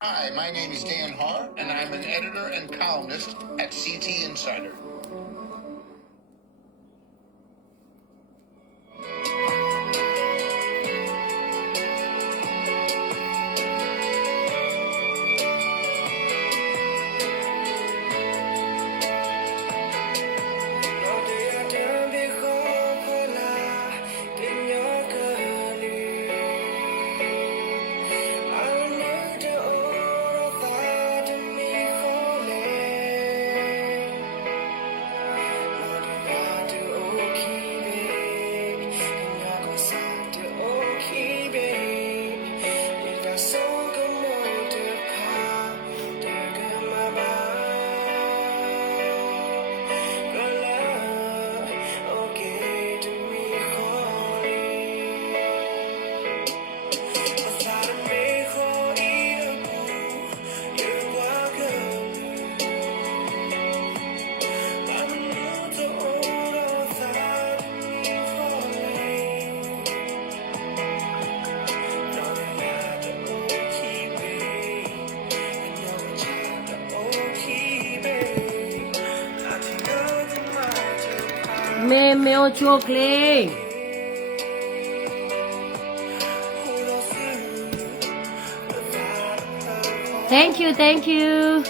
Hi, my name is Dan Haar, and I'm an editor and columnist at CT Insider. Milk chocolate. Thank you, thank you.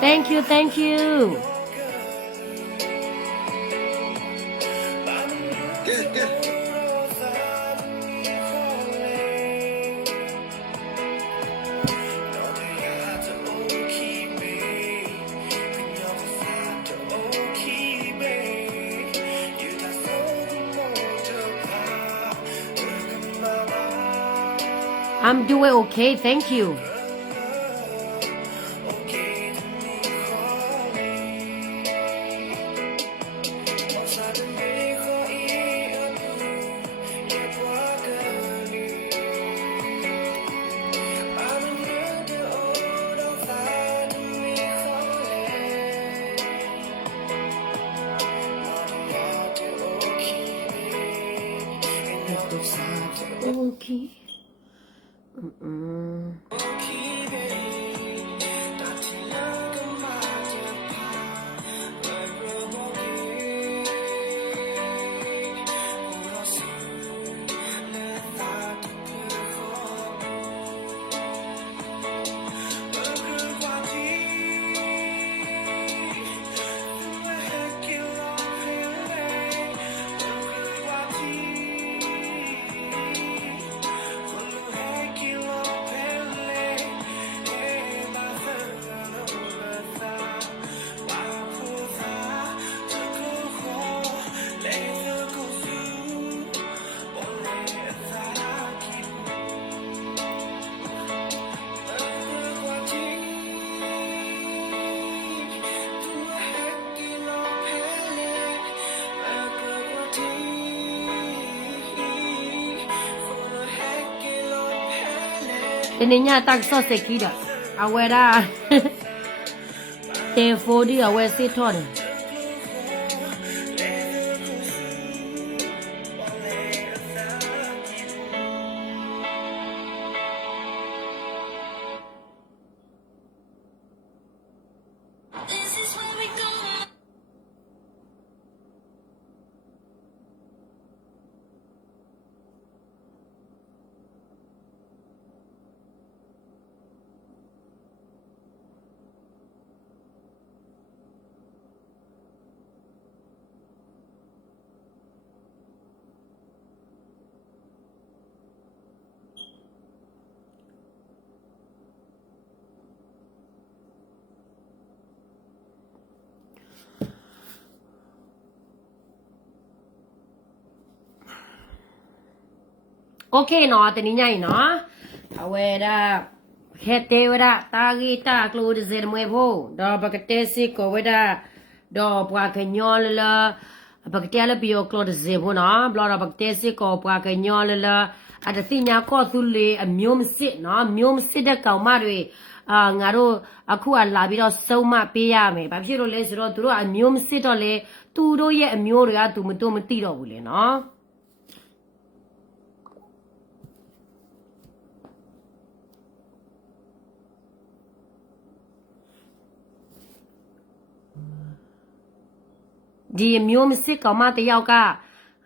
Thank you, thank you. I'm doing okay, thank you. Okay. Teninya tak so sekida. Awera. Te fodi awe sitore. Okay เนาะตะนี้ใหญ่เนาะเอาไว้ดาแค่เตวดาตากีตากลูดเซมวยโพดอบักเตสิโกเวดาดอปวาขญอลละบักเตละปิโอกลูดเซโพเนาะบลอดบักเตสิโกปวาขญอลละอะตะสิญาข้อสุเลอမျိုးမစစ်เนาะမျိုးမစစ်တဲ့ကောင်မတွေငါတို့အခုလာပြီးတော့စုံမပေးရမယ်ဘာဖြစ်လို့လဲဆိုတော့သူတို့အမျိုးမစစ်တော့လေသူတို့ရဲ့အမျိုးတွေကသူမတို့မသိတော့ဘူးလေเนาะဒီအမျိုးမစစ်ကောင်မတယောက်က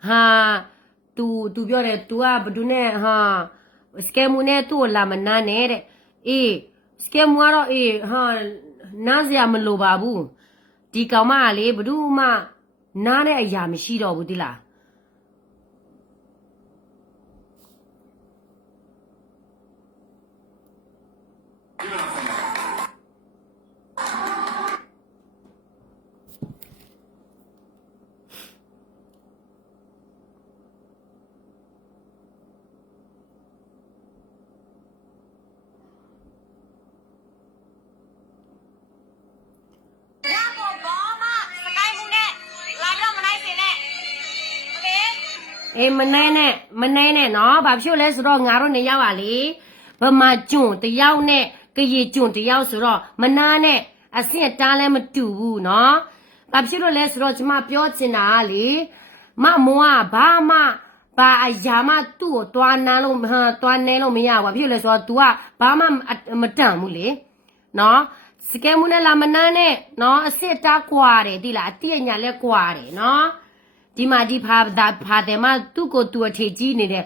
ဟာသူပြောတယ် तू ကဘဒုနဲ့ဟာစကဲမူနဲ့သူ့ကိုလာမနာနဲ့တဲ့အေးစကဲမူကတော့အေးဟာနားစရာမလိုပါဘူးဒီကောင်မကလေဘဒုမှနားတဲ့အရာမရှိတော့ဘူးတိလားအေးမနိုင်နဲ့နော်ဘာဖြစ်လဲဆိုတော့ငါတို့နေရောက်ပါလေဗမာကျွန်းတယောက်နဲ့ကရေကျွန်းတယောက်ဆိုတော့မနာနဲ့အဆင့်တားလည်းမတူဘူးနော်ဘာဖြစ်လို့လဲဆိုတော့ကျမပြောချင်တာကလေမမောကဘာမှဘာအရာမှသူ့ကိုတွားနန်းလို့တွားနေလို့မရဘူးဘာဖြစ်လို့လဲဆိုတော့ तू ကဘာမှမတန်ဘူးလေနော်စကဲမှုနဲ့လာမနာနဲ့နော်အဆင့်တားကွာတယ်တိလားအတိအညာလဲကွာတယ်နော်ဒီမှာဒီဖာတယ်မှာသူ့ကိုသူအထေကြီးနေတယ်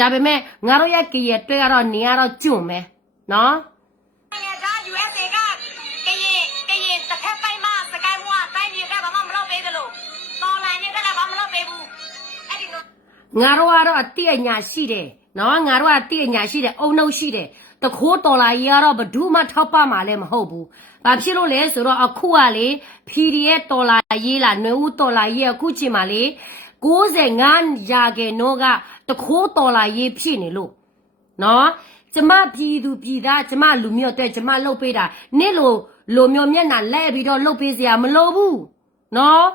ဒါပေမဲ့ငါတို့ရဲ့ကရတွေ့ကတော့နေရတော့ကျွန့်မယ်နော်နိုင်ငံသား USA ကကရင်တစ်ဖက်ပိုင်းမှာစကိုင်းမွားတိုင်းပြည်ကဘာမှမလုပ်ပေးသလိုတော်လိုင်းတွေကလည်းဘာမှမလုပ်ပေးဘူးအဲ့ဒီလိုငါတို့ကတော့အတိအညာရှိတယ်နော်ငါတို့ကအတိအညာရှိတယ်အုံနှုတ်ရှိတယ်တခိုးတော်လာကြီးကတော့ဘဒူးမှထောက်ပမှာလည်းမဟုတ်ဘူးဘာဖြစ်လို့လဲဆိုတော့အခုကလေ PDF တော်လာရေးလာနှွေဦးတော်လာရေးအခုချိန်မှာလေ95ရာခိုင်နှုန်းကတခိုးတော်လာရေးဖြစ်နေလို့နော်ကျမပြည်သူပြည်သားကျမလူမျိုးအတွက်ကျမလှုပ်ပေးတာနေ့လိုမျိုးမျက်နှာလဲပြီးတော့လှုပ်ပေးစရာမလိုဘူးနော်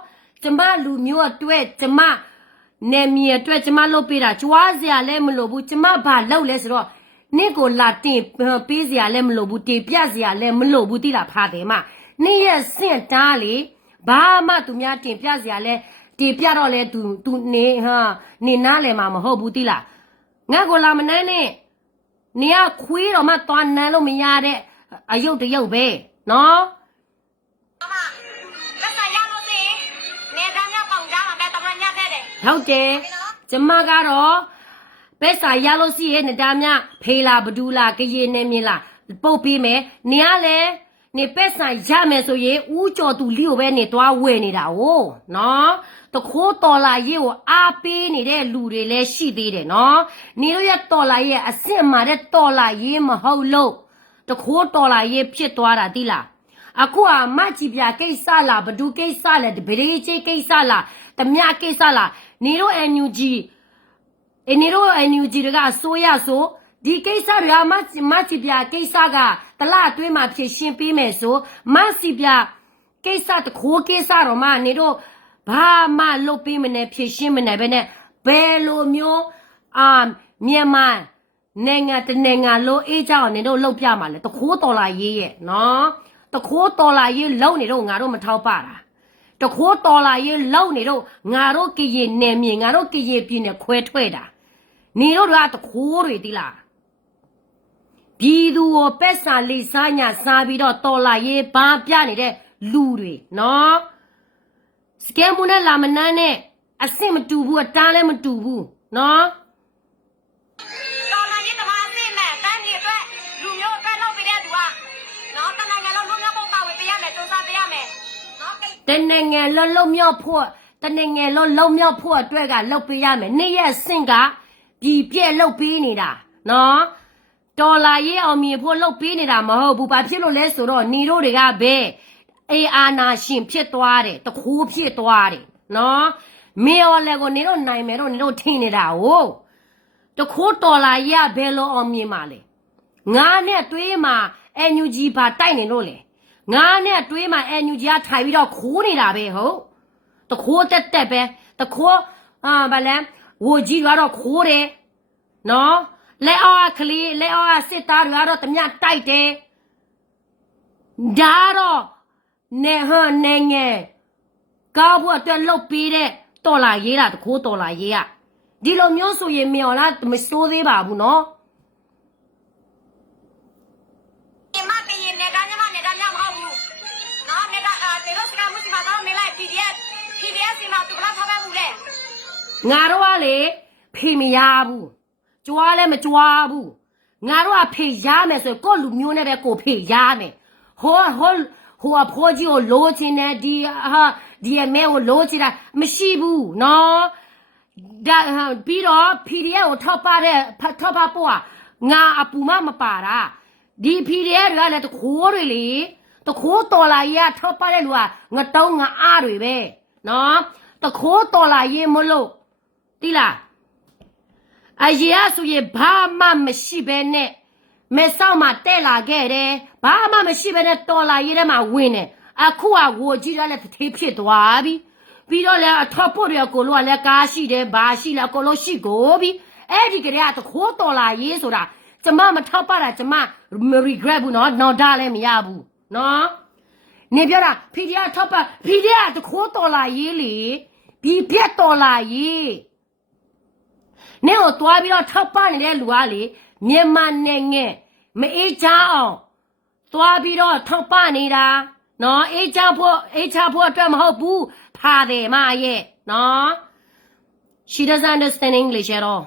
ကျမလူမျိုးအတွက်ကျမနေမီအတွက်ကျမလှုပ်ပေးတာကြွားစရာလည်းမလိုဘူးကျမဘာလှုပ်လဲဆိုတော့နေ့ကိုလာတင်ပေးစရာလည်းမလိုဘူးတင်ပြစရာလည်းမလိုဘူးတိလားဖာတယ်မနေ့ရက်စင့်တားလေဘာမှသူများတင်ပြစရာလည်းတင်ပြတော့လဲသူနေနေနားလည်းမဟုတ်ဘူးတိလားငါကိုလာမနှမ်းနဲ့နေကခွေးတော့မှသွားနမ်းလို့မရတဲ့အယုတ်တယုတ်ပဲနော်အမလက်ဆိုင်ရလို့သိနေသားများပေါင်ကြမှာပဲတမန်ညတဲ့တယ်ဟုတ်တယ်ကျမကတော့ပဲစာရလို့ရှိရဲ့နတားမြဖေးလာဘဒူးလာကရင်နေမြင်လာပုတ်ပေးမယ်နေရလဲနေပဲစာရမယ်ဆိုရင်ဦးကျော်သူလီကိုပဲနေသွားဝယ်နေတာ哦နော်တခိုးတော်လာရေးကိုအားပေးနေတဲ့လူတွေလည်းရှိသေးတယ်နော်နေတို့ရတော်လာရေးအစ်စ်မှာတဲ့တော်လာရေးမဟုတ်လို့တခိုးတော်လာရေးဖြစ်သွားတာတိလားအခုကမကြည့်ပြကိစ္စလားဘဒူးကိစ္စလားဗရေချေကိစ္စလားတမြကိစ္စလားနေတို့ NUG နေတို့ NUG တွေကအစိုးရဆိုဒီကိစ္စတွေကမကြည့်ပြကိစ္စကတလအတွင်းမှာဖြစ်ရှင်းပေးမယ်ဆိုမစီပြကိစ္စတခိုးကိစ္စတော့မှနေတို့ဘာမှလုပ်ပေးမနဲ့ဖြစ်ရှင်းမနဲ့ပဲနဲ့ဘယ်လိုမျိုးမြန်မာနိုင်ငံတနိုင်ငံလုံးအေးကြောင်နေတို့လှုပ်ပြမှာလဲတခိုးတော်လာရေးရဲ့နော်တခိုးတော်လာရေးလုံနေတော့ငါတို့မထောက်ပတာတခိုးတော်လာရေးလုံနေတော့ငါတို့ကရင်နယ်မြေငါတို့ကရင်ပြည်နယ်ခွဲထွက်တာနေတို့ကတခိုးတွေတိလားပြည်သူကိုပက်စာလေးစားညာစားပြီးတော့တော်လာရေးဘာပြနေတဲ့လူတွေနော်စကဲမူနဲ့လာမနန်းနဲ့အဆင့်မတူဘူးအတားလည်းမတူဘူးနော်တော်လိုင်းကဘာအစ်မဲ့တိုင်းပြည်အတွက်လူမျိုးအတွက်လုပ်ပေးတဲ့သူကနော်တနိုင်ငံလုံးလူမျိုးပုံပါဝင်ပေးရမယ်စူးစမ်းပေးရမယ်နော်တနိုင်ငံလုံးလုံမြောက်ဖို့တနိုင်ငံလုံးလုံမြောက်ဖို့အတွက်ကလုပ်ပေးရမယ်နေ့ရက်ဆင့်ကပြည်ပြည့်လုပ်ပေးနေတာနော်တော်လာရေးအောင်မြင်ဖို့လုပ်ပေးနေတာမဟုတ်ဘူးဘာဖြစ်လို့လဲဆိုတော့နေတို့တွေကဘယ်အေအာနာရှင်ဖြစ်သွားတယ်တခိုးဖြစ်သွားတယ်နော်မေော်လည်းကိုနေတို့နိုင်မယ်တော့နေတို့ထင်နေတာ哦တခိုးတော်လာရဘယ်လိုအောင်မြင်ပါလဲငါနဲ့တွေးမှာအန်ယူဂျီဘာတိုက်နေလို့လေငါနဲ့တွေးမှာအန်ယူဂျီကထိုင်ပြီးတော့ခိုးနေတာပဲဟုတ်တခိုးတက်ပဲတခိုးဘာလဲဝကြီးကတော့ခိုးတယ်နော်လက်အောက်ကလေးလက်အောက်ကစစ်သားတွေကတော့တမျှတိုက်တယ်ဒါတော့နေဟန်နေငယ်ကောက်ဖို့အတွက်လှုပ်ပေးတဲ့တော်လာရေးတာတခိုးတော်လာရေးอ่ะဒီလိုမျိုးဆိုရင်မြော်လားမစိုးသေးပါဘူးနော် 你妈给你那个你妈那个两好五，然后那个这个是干么子嘛？然后没来 PDF 是嘛？都不让他办五嘞。 ငါတို့ကလေဖေမရဘူးကြွားလည်းမကြွားဘူးငါတို့ကဖေရမယ်ဆိုကိုလူမျိုးနဲ့ပဲကိုဖေရမယ်ဟိုအဖိုးကြီးကိုလိုချင်တယ်ဒီအမဲကိုလိုချင်တာမရှိဘူးနော်ဒါပြီးတော့ PDF ကိုထောက်ပါပို့อ่ะငါအပူမပါတာဒီ PDF တွေကလည်းတခိုးတွေလေတခိုးတော်လာရေးထောက်ပါတဲ့လူကငတောင်းငအားတွေပဲနော်တခိုးတော်လာရေးမလို့တိလားအရေးဆိုရင်ဘာမှမရှိပဲနဲ့မဲဆောက်မှာတက်လာခဲ့တယ်ဘာမှမရှိပဲနဲ့တော်လာရေးထဲမှာဝင်တယ်အခုကဝကြီးရလည်းတစ်ထေးဖြစ်သွားပြီပြီးတော့လည်းအထောက်ဖို့တွေကိုလိုကလည်းကားရှိတယ်ဘာရှိလဲကိုလိုရှိကိုပြီအဲ့ဒီကလေးကတခိုးတော်လာရေးဆိုတာကျမမထောက်ပါတာကျမ regret ဘူးနော်တော့ဒါလည်းမရဘူးနော်နေပြောတာ PDF ထောက်ပါ PDF တခိုးတော်လာရေးလေပြီးပြက်တော်လာရေးနေကိုတွားပြီးတော့ထောက်ပနေတဲ့လူကလေမြန်မာနိုင်ငံမအေးချအောင်တွားပြီးတော့ထောက်ပနေတာနော်အေးချဖို့အတွက်မဟုတ်ဘူးဖာတယ်မရဲ့နော် she doesn't understand English at all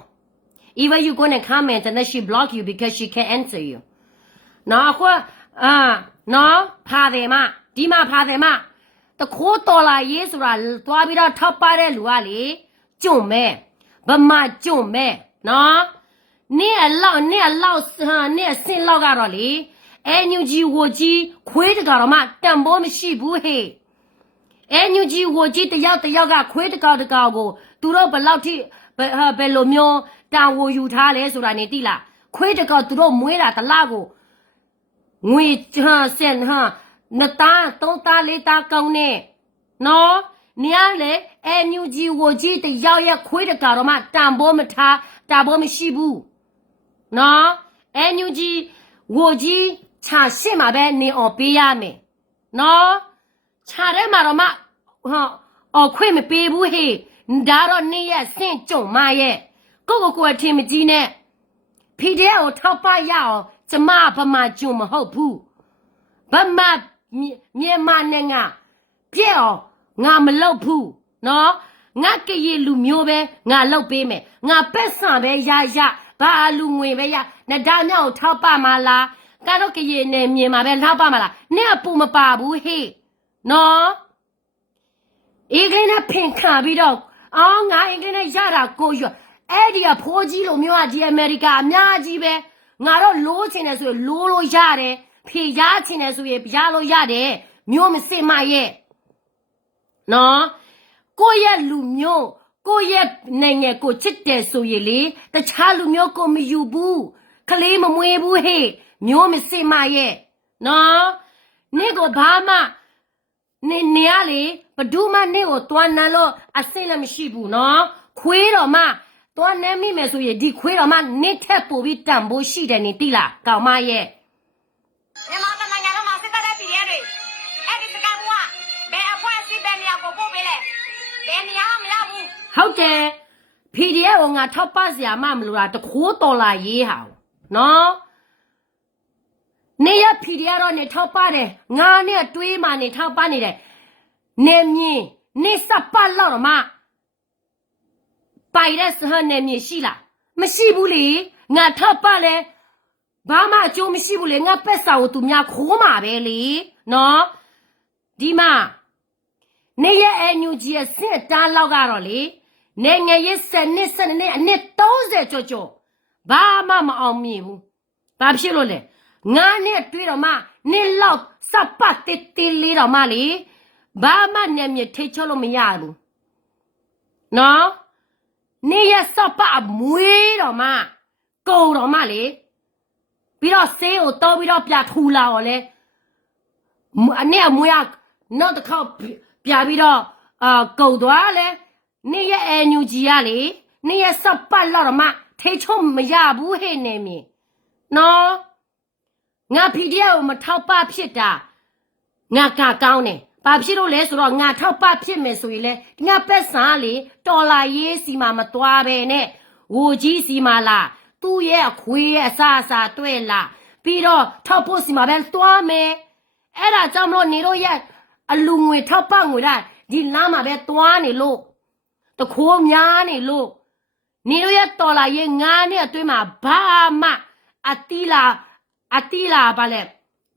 even you gonna comment and then she block you because she can't answer you နော်ခွနော်ဖာတယ်မဒီမှာဖာတယ်မတခိုးတော်လာရေးဆိုတာတွားပြီးတော့ထောက်ပတဲ့လူကလေကျွံ့မဲ့ဗမာကျွံ့မဲ့နော်နေ့အလောက်နေ့အဆင့်လောက်ကတော့လေအန်ယူဂျီဝကြီးခွေးတကောင်မှတန်ဖိုးမရှိဘူးဟေ့အန်ယူဂျီဝကြီးတယောက်ကခွေးတကောင်ကိုသူတို့ဘယ်လောက်ထိဘယ်လိုမျိုးတာဝန်ယူထားလဲဆိုတာနေသိလားခွေးတကောင်သူတို့မွေးတာတလားကိုငွေစင်နှစ်သားသုံးသားလေးသားကောင်းနဲ့နော်နေရလေအန်ယူဂျီဝကြီးတယောက်ရဲ့ခွေးတကောင်မှတန်ဖိုးမထားတာဘောမရှိဘူးနော်အန်ယူဂျီဝကြီးခြာရှင်းမှာပဲနေအောင်ပေးရမယ်နော်ခြာထဲမှာတော့မှခွေမပေးဘူးဟေ့ဒါတော့နေရဆင့်ကြုံမရဲ့ကိုအထင်မကြီးနဲ့ PDF ကိုထောက်ပရအောင်ကျမဗမာကြုံမဟုတ်ဘူးဗမာမြန်မာနိုင်ငံပြည့်အောင်ငါမလုပ်ဘူးနော်ငါကရေလူမျိုးပဲငါလုပ်ပေးမယ်ငါပက်ဆံပဲရဘာလူငွေပဲရနဒါမြောက်ထောက်ပမလားကတော့ကရေနဲ့မြင်မှာပဲထောက်ပမလားနဲ့အပူမပါဘူးဟေ့နော်အင်္ဂလိပ်နဲ့ဖင်ခါပြီးတော့ငါအင်္ဂလိပ်နဲ့ရတာကိုရွအဲ့ဒီအဖိုးကြီးလိုမျိုးကဒီအမေရိကအများကြီးပဲငါတော့လိုးချင်တယ်ဆိုရင်လိုးလို့ရတယ်ဖေရချင်တယ်ဆိုရင်ရလို့ရတယ်မျိုးမစစ်မရဲ့နော်ကိုယ့်ရဲ့လူမျိုးကိုယ့်ရဲ့နိုင်ငံကိုချစ်တယ်ဆိုရင်လေတခြားလူမျိုးကိုမယူဘူးခလေးမမွေးဘူးဟေ့မျိုးမစစ်မရဲ့နော်နင့်ကိုဘာမှနေရလေဘဒူးမနင့်ကိုတွန်းနန်းလို့အစင်လည်းမရှိဘူးနော်ခွေးတော်မှတွန်းနေမိမယ်ဆိုရင်ဒီခွေးတော်မှနင့်ထက်ပိုပြီးတန်ဖို့ရှိတယ်နေတိလားကောင်မရဲ့မြန်မာနိုင်ငံတော့မှာစစ်တပ်တဲ့ပြည်ရဲတွေအဲ့ဒီစကန်ကဘယ်အဖွဲ့အစည်းဘယ်နေရာကိုပို့ပေးလဲဘယ်နေရာမရဘူးဟုတ်တယ် PDF ကိုငါထောက်ပစရာမလို့လားတခိုးတော်လာရေးဟာနော်နေရ PDF တော့နေထောက်ပါတယ်ငါနဲ့တွေးမှနေထောက်ပနေတယ်နေမြင်နေစပတ်လောက်တော့မှပိုင်တဲ့စဟနေမြင်ရှိလားမရှိဘူးလေငါထောက်ပလဲဘာမှအကျိုးမရှိဘူးလေငါပက်စာကိုသူများခိုးမှာပဲလေနော်ဒီမှာနေရအန်ယူဂျီရဲ့စစ်တားလောက်ကတော့လေနိုင်ငံရေးစနစ်အနှစ်30ကျော်ဘာမှမအောင်မြင်ဘူးဘာဖြစ်လို့လဲငါနဲ့တွေ့တော့မှနေလောက်စပတ်တေးလေးတော့မှလေဘာမှနေမြထိတ်ချလို့မရဘူးနော် နေရစပမွေးတော်မှကုန်တော်မှလေပြီးတော့ဆေးကိုတောပြီးတော့ပြထူလာတော့လေအနဲ့အမွေးကနောက်တစ်ခေါက်ပြပြီးတော့ကုန်သွားလေနေရအညူကြီးကလေနေရစပလောက်တော့မှထိချုံမရဘူးဟဲ့နေမင်းနော်ငါ PDF ကိုမထောက်ပဖြစ်တာငါကကောင်းတယ်ဘာဖြစ်လို့လဲဆိုတော့ငါထောက်ပဖြစ်မယ်ဆိုရင်လေငါပက်ဆာလေတော်လာရေးစီမှာမသွားပဲနဲ့ဝိုကြီးစီမှာလာသူ့ရဲ့အခွေးရဲ့အစာတွေ့လာပြီးတော့ထောက်ဖို့စီမှာပဲသွားမယ်အဲ့ဒါကြောင့်မလို့နေတော့ရဲ့အလူငွေထောက်ပငွေလားဒီလမ်းမှာပဲသွားနေလို့တခိုးများနေလို့နေတော့ရဲ့တော်လာရေးငါးနဲ့အတွင်းမှာဘာမှအတီလာပါလေ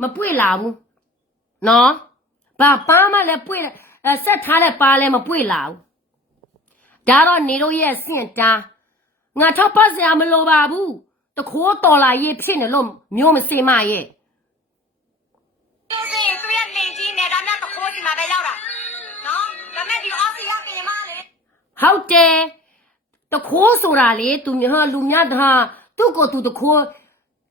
မပွေလာဘူးနော်ဘာပါမလဲပွေဆက်ထားလဲပါလဲမပွေလာဘူးဒါတော့နေတော့ရဲ့စင့်တာငါထောက်ပတ်စရာမလိုပါဘူးတခိုးတော်လာရေးဖြစ်နေလို့မျိုးမစင်မရဲ့ သူရဲ့နေကြီးနေတာနဲ့တခိုးစီမှာပဲရောက်တာနော်ဒါမဲ့ဒီအော်စီရပြင်မလေ ဟုတ်တယ်တခိုးဆိုတာလေသူများလူများတာသူ့ကိုသူတခိုး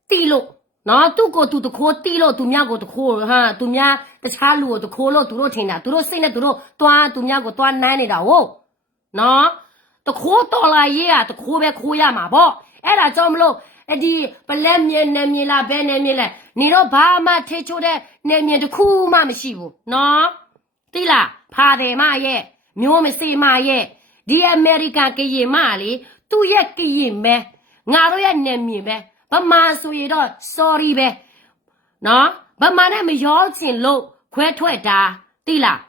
တီးလို့နော်သူ့ကိုသူတခိုးတီးလို့သူများကိုတခိုးဟာသူများတခြားလူကိုတခိုးလို့သူတို့ထင်တာသူတို့စိတ်နဲ့သူတို့သွားသူများကိုသွားနမ်းနေတာဟုတ်နော်တခိုးတော်လာရေးอ่ะတခိုးပဲခိုးရမှာပေါ့အဲ့ဒါကြောင့်မလို့အဒီပလက်မြင်နေမြင်လားဘယ်နေမြင်လဲနေတော့ဘာမှထိချိုးတဲ့နေမြင်တစ်ခုမှမရှိဘူးနော်သိလားဖာတယ်မရဲ့မျိုးမစေမရဲ့ဒီအမေရိကန်ကရင်မလေသူ့ရဲ့ကရင်ပဲငါတို့ရဲ့နေမြင်ပဲဗမာဆိုရတော့ sorry ပဲနော်ဗမာနဲ့မရောချင်လို့ခွဲထွက်တာသိလား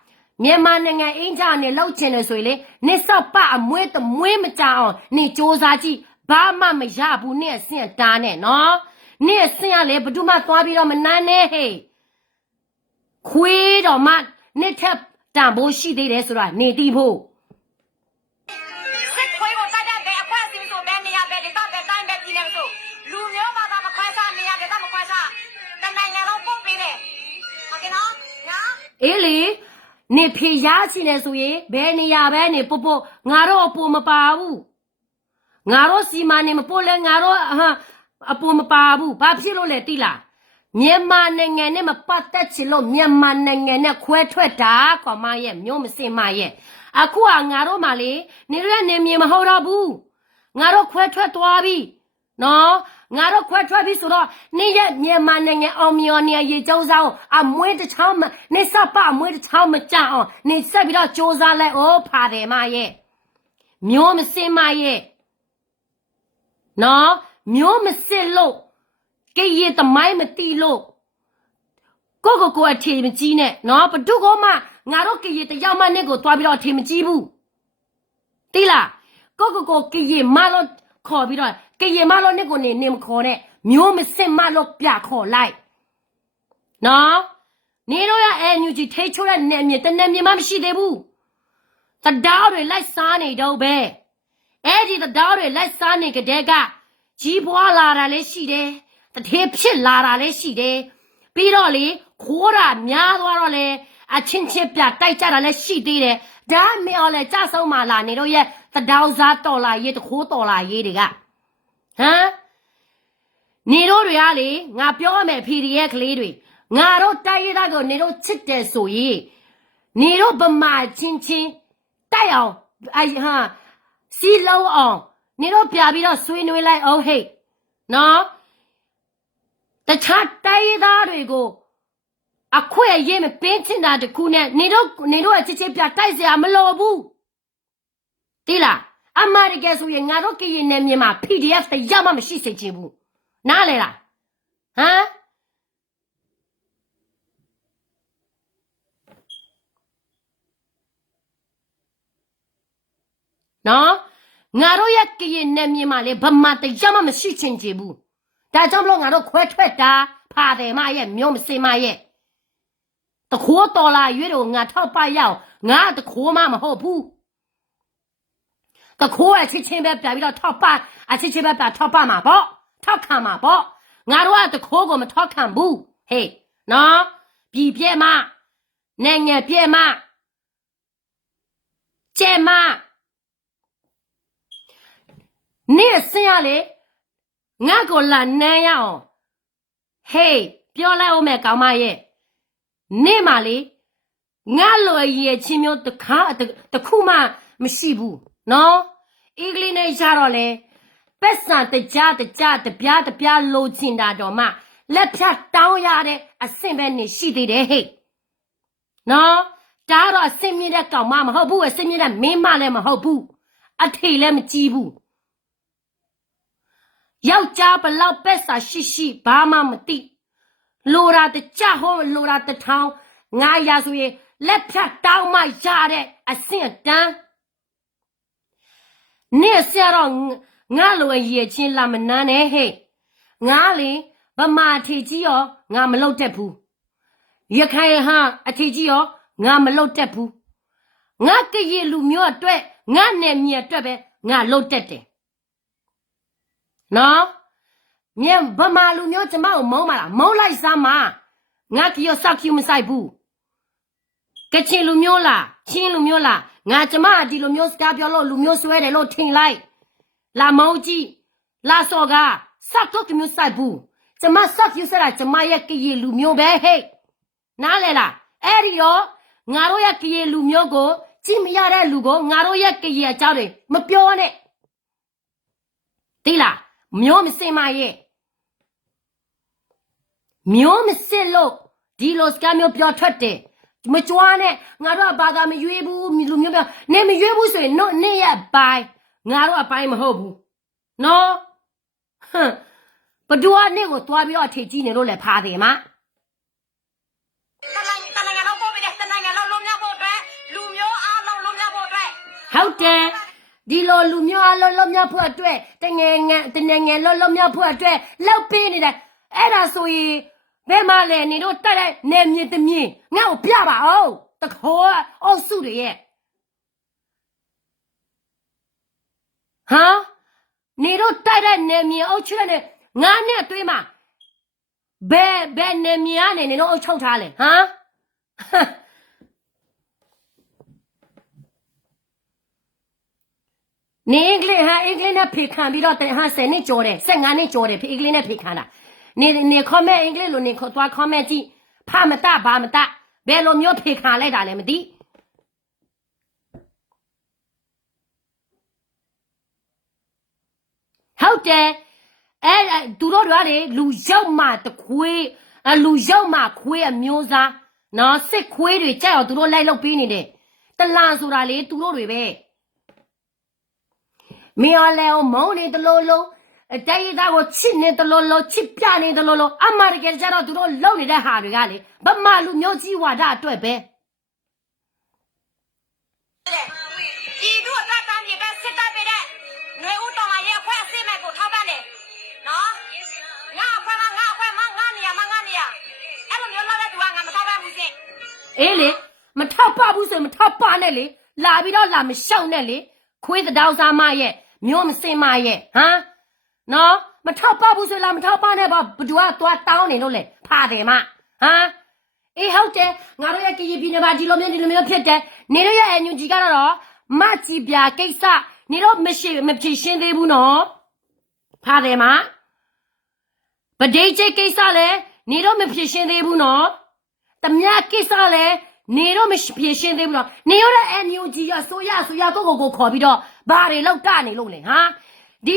မြန်မာနိုင်ငံအင်းချနဲ့လှုပ်ချင်တယ်ဆိုရင်လေနေစော့ပအမွေးတမွေးမကြအောင်နေစ조사ကြည့်ဘာမှမရဘူးနေအဆင့်တားနဲ့နော်နေအဆင့်ကလေဘယ်သူမှသွားပြီးတော့မနမ်းနဲ့ဟေးခွေးတော်မှနေထက်တန်ဖို့ရှိသေးတယ်ဆိုတာနေသိဖို့ စစ်ခွေးကိုတိုက်တဲ့ဘယ်အခွင့်အစည်းဆိုဘယ်နေရာဘယ်ဒေသဘယ်တိုင်းဘယ်ပြည်နယ်ဆိုလူမျိုးဘာသာမခွဲခြားနေရာဒေသမခွဲခြားတနိုင်ငံလုံးပုံပေးတယ်ဟုတ်ကဲ့နော်ညာ အေးလေနေဖေရချင်တယ်ဆိုရင်ဘယ်နေရာပဲနေပို့ငါတော့အပူမပါဘူးငါတို့စီမနေမပို့လဲငါတို့အပူမပါဘူးဘာဖြစ်လို့လဲသိလားမြန်မာနိုင်ငံနဲ့မပတ်သက်ချင်လို့မြန်မာနိုင်ငံနဲ့ခွဲထွက်တာကွာမရဲ့မျိုးမစင်မရဲ့အခုကငါတို့မှလေနေရနေမြေမဟုတ်တော့ဘူးငါတို့ခွဲထွက်သွားပြီနော်ငါတို့ခွဲထွက်ပြီဆိုတော့နေရမြန်မာနိုင်ငံအောင်မြော်နေရေကျောင်းစားကိုအမွေးတစ်ချောင်းနေစပအမွေးတစ်ချောင်းမကြအောင်နေဆက်ပြီးတော့စ조사လိုက်အိုးဖာတယ်မရဲ့မျိုးမစင်မရဲ့နော်မျိုးမစစ်လို့ကရေသမိုင်းမတီးလို့ကိုအထင်မကြီးနဲ့နော်ဘဒုကောမှငါတို့ကရေတယောက်မှနဲ့ကိုသွားပြီးတော့အထင်မကြီးဘူးတိလားကိုကရေမလို့ခေါ်ပြီးတော့ကရေမလို့နဲ့ကိုနေမခေါ်နဲ့မျိုးမစစ်မလို့ပြခေါ်လိုက်နော်နေတော့ရအန်ယူဂျီထိချိုးတဲ့နေမြေတနေမြေမှမရှိသေးဘူးတဒေါတွေလိုက်စားနေတော့ပဲအဲ့ဒီတဒေါတွေလိုက်စားနေကြတဲ့ကကြီးပွားလာတာလည်းရှိတယ်တထေးဖြစ်လာတာလည်းရှိတယ်ပြီးတော့လေခိုးတာများသွားတော့လေအချင်းချင်းပြတိုက်ကြတာလည်းရှိသေးတယ်ဒါမင်းအောင်လေကြဆုံးမှလာနေတော့ရဲ့တဒေါစားတော်လာရေးတခိုးတော်လာရေးတွေကဟမ်နေတို့တွေကလေငါပြောရမယ် PDF ကလေးတွေငါတို့တိုက်ရတာကိုနေတို့ချစ်တယ်ဆိုရင်နေတို့ဗမာချင်းချင်းတိုက်အောင်စီလုံးအောင်နေတော့ပြပြီးတော့ဆွေးနွေးလိုက်အောင်ဟဲ့နော်တခြားတိုင်းသားတွေကိုအခွင့်အရေးမပေးချင်တာတခုနဲ့နေတော့အချစ်ချစ်ပြတိုက်စရာမလိုဘူးတိလားအမရကယ်ဆိုရင်ငါတို့ကရင်နယ်မြေမှာ PDF တရမှမရှိစေချင်ဘူးနားလေလားဟမ်နော်ငါတို့ရဲ့ကရင်နယ်မြေမှာလေဗမာတရမှမရှိချင်ကြဘူးဒါကြောင့်မလို့ငါတို့ခွဲထွက်တာဖာတယ်မရဲ့မျိုးမစင်မရဲ့တခိုးတော်လာရွေးတော့ငါထောက်ပရောက်ငါတခိုးမမဟုတ်ဘူးတခိုးအချစ်ချင်းပဲပြပြီးတော့ထောက်ပအချစ်ချင်းပဲပြထောက်ပမှာပေါ့ထောက်ခံမှာပေါ့ငါတို့ကတခိုးကိုမထောက်ခံဘူးဟေးနော်ပြည်ပြဲမနိုင်ငံပြဲမကျဲမ နေ့ဆင်းရလေငါကိုလာနန်းရအောင်ဟေးပြောလိုက်အောင်မဲ့ကောင်မရဲ့နေ့မှလေငါလိုရည်ချင်းမျိုးတခုမှမရှိဘူးနော်အင်္ဂလိပ်နဲ့ရတော့လေပက်ဆန်တကြားတပြားလိုချင်တာတော့မှလက်ဖြတ်တောင်းရတဲ့အဆင့်ပဲနေရှိသေးတယ်ဟဲ့နော်ဒါတော့အဆင့်မြင့်တဲ့ကောင်မမဟုတ်ဘူးအဆင့်မြင့်တဲ့မင်းမလည်းမဟုတ်ဘူးအထေလည်းမကြည့်ဘူးယောက်ျားဘလောက်ပက်စာရှိဘာမှမသိလိုရာတကြဟောလိုရာတထောင်ငါရဆိုရင်လက်ဖြတ်တောင်းမှရတဲ့အဆင့်တန်းနေ့ဆရာတော့ငါလိုရည်ချင်းလာမနန်းနဲ့ဟဲ့ငါလေဗမာထေကြီးရောငါမလုပ်တတ်ဘူးရခိုင်ဟာအထေကြီးရောငါမလုပ်တတ်ဘူးငါကရလူမျိုးအတွက်ငါနဲ့မြေအတွက်ပဲငါလုပ်တတ်တယ်နော်မြေဗမာလူမျိုးကျမကိုမုန်းပါလားမုန်းလိုက်စမ်းပါငါကရောစောက်ကျူမဆိုင်ဘူးကချင်လူမျိုးလားချင်းလူမျိုးလားငါကျမဒီလူမျိုးစကားပြောလို့လူမျိုးဆွဲတယ်လို့ထင်လိုက်လာမောင်ကြီးလာစော်ကစောက်တော့မျိုးဆိုင်ဘူးကျမစောက်ကျူစတာကျမရဲ့ကရလူမျိုးပဲဟဲ့နားလေလားအဲ့ဒီတော့ငါတို့ရဲ့ကရလူမျိုးကိုကြည့်မရတဲ့လူကိုငါတို့ရဲ့ကရအကြောင်းတွေမပြောနဲ့သိလားမျိုးမစင်မရဲ့မျိုးမစစ်လို့ဒီလိုစကားမျိုးပြောထွက်တယ်မကြွားနဲ့ငါတို့ကဘာသာမရွေးဘူးလူမျိုးပြောနေမရွေးဘူးဆိုရင်တော့နေ့ရက်ပိုင်းငါတို့အပိုင်းမဟုတ်ဘူးနော်ဟမ်ဘဒူကနေကိုသွားပြီးတော့ထေကြီးနေလို့လည်းဖားတယ်မတနိုင်ငံလုံးပို့ပေးတယ်တနိုင်ငံလုံးလုံးမြောက်ဖို့အတွက်လူမျိုးအားလုံးလုံးမြောက်ဖို့အတွက်ဟုတ်တယ်ဒီလိုလူမျိုးအားလုံးလုံးမြောက်ဖို့အတွက်တနိုင်ငံလုံးလုံးမြောက်ဖို့အတွက်လောက်ပေးနေတယ်အဲ့ဒါဆိုရင်ဘယ်မှာလဲနေတို့တက်တဲ့နေမြင့်တမြင့်ငါ့ကိုပြပါအောင်တခေါ်အုပ်စုတွေရဲ့ဟာနေတို့တက်တဲ့နေမြင့်အုပ်ချွဲနဲ့ငါနဲ့တွေးမှာဘယ်နေမြင့်ကနေနေတို့အုပ်ချုပ်ထားလဲဟမ်နေအင်္ဂလိပ်နဲ့ဖေခံပြီးတော့တဲ့ဟာ10နှစ်ကျော်တယ်15နှစ်ကျော်တယ်ဖေအင်္ဂလိပ်နဲ့ဖေခံတာနေခေါ်မဲ့အင်္ဂလိပ်လိုနေခေါ်သွားခေါ်မဲ့ကြည့်ဖမတဘာမတဘယ်လိုမျိုးဖေခံလိုက်တာလဲမသိဟုတ်တယ်အဲ့သူတို့တွေကလေလူရောက်မှတခွေးလူရောက်မှခွေးအမျိုးသားနော်စစ်ခွေးတွေကြိုက်အောင်သူတို့လိုက်လုပ်ပေးနေတယ်တလန်ဆိုတာလေသူတို့တွေပဲမင်းအလဲအောင်မုန်းနေတလို့လို့တိုင်းရသားကိုချစ်နေတလို့လို့ချစ်ပြနေတလို့လို့အမရကယ်ကျတော့သူတို့လုံနေတဲ့ဟာတွေကလေဗမာလူမျိုးကြီးဝါဒအတွက်ပဲပြည်သူ့တပ်သားမြေပဲစစ်တပ်ပေးတဲ့ຫນွေဦးတော်လာရဲ့အဖွဲ့အစည်းမဲ့ကိုထောက်ပံ့တယ်နော်ငါအဖွဲ့ငါနေရအဲ့လိုမျိုးလောက်တဲ့သူကငါမထောက်ပံ့ဘူးစင်အေးလေမထောက်ပဘူးဆိုမထောက်ပနဲ့လေလာပြီးတော့လာမရှောက်နဲ့လေခွေးတောင်စားမရဲ့မျိုးမစင်မရဲ့ဟမ်နော်မထောက်ပဘူးဆိုလာမထောက်ပနဲ့ဘာဘသူကသွားတောင်းနေလို့လေဖာတယ်မဟမ်အေးဟုတ်တယ်ငါတို့ရဲ့ကကြီးပြည်နယ်မှာဒီလိုမျိုးဖြစ်တယ်နေတို့ရဲ့အန်ယူဂျီကတော့မကြည်ပြကိစ္စနေတော့မဖြေရှင်းသေးဘူးနော်ဖာတယ်မဗဒိတ်ချိတ်ကိစ္စလည်းနေတော့မဖြေရှင်းသေးဘူးနော်တမညာကိစ္စလည်းနေတော့မဖြေရှင်းသေးဘူးနော်နေရတဲ့အန်ယူဂျီရဆိုရကိုခေါ်ပြီးတော့ဘာတွေလောက်ကနေလို့လေဟာဒီ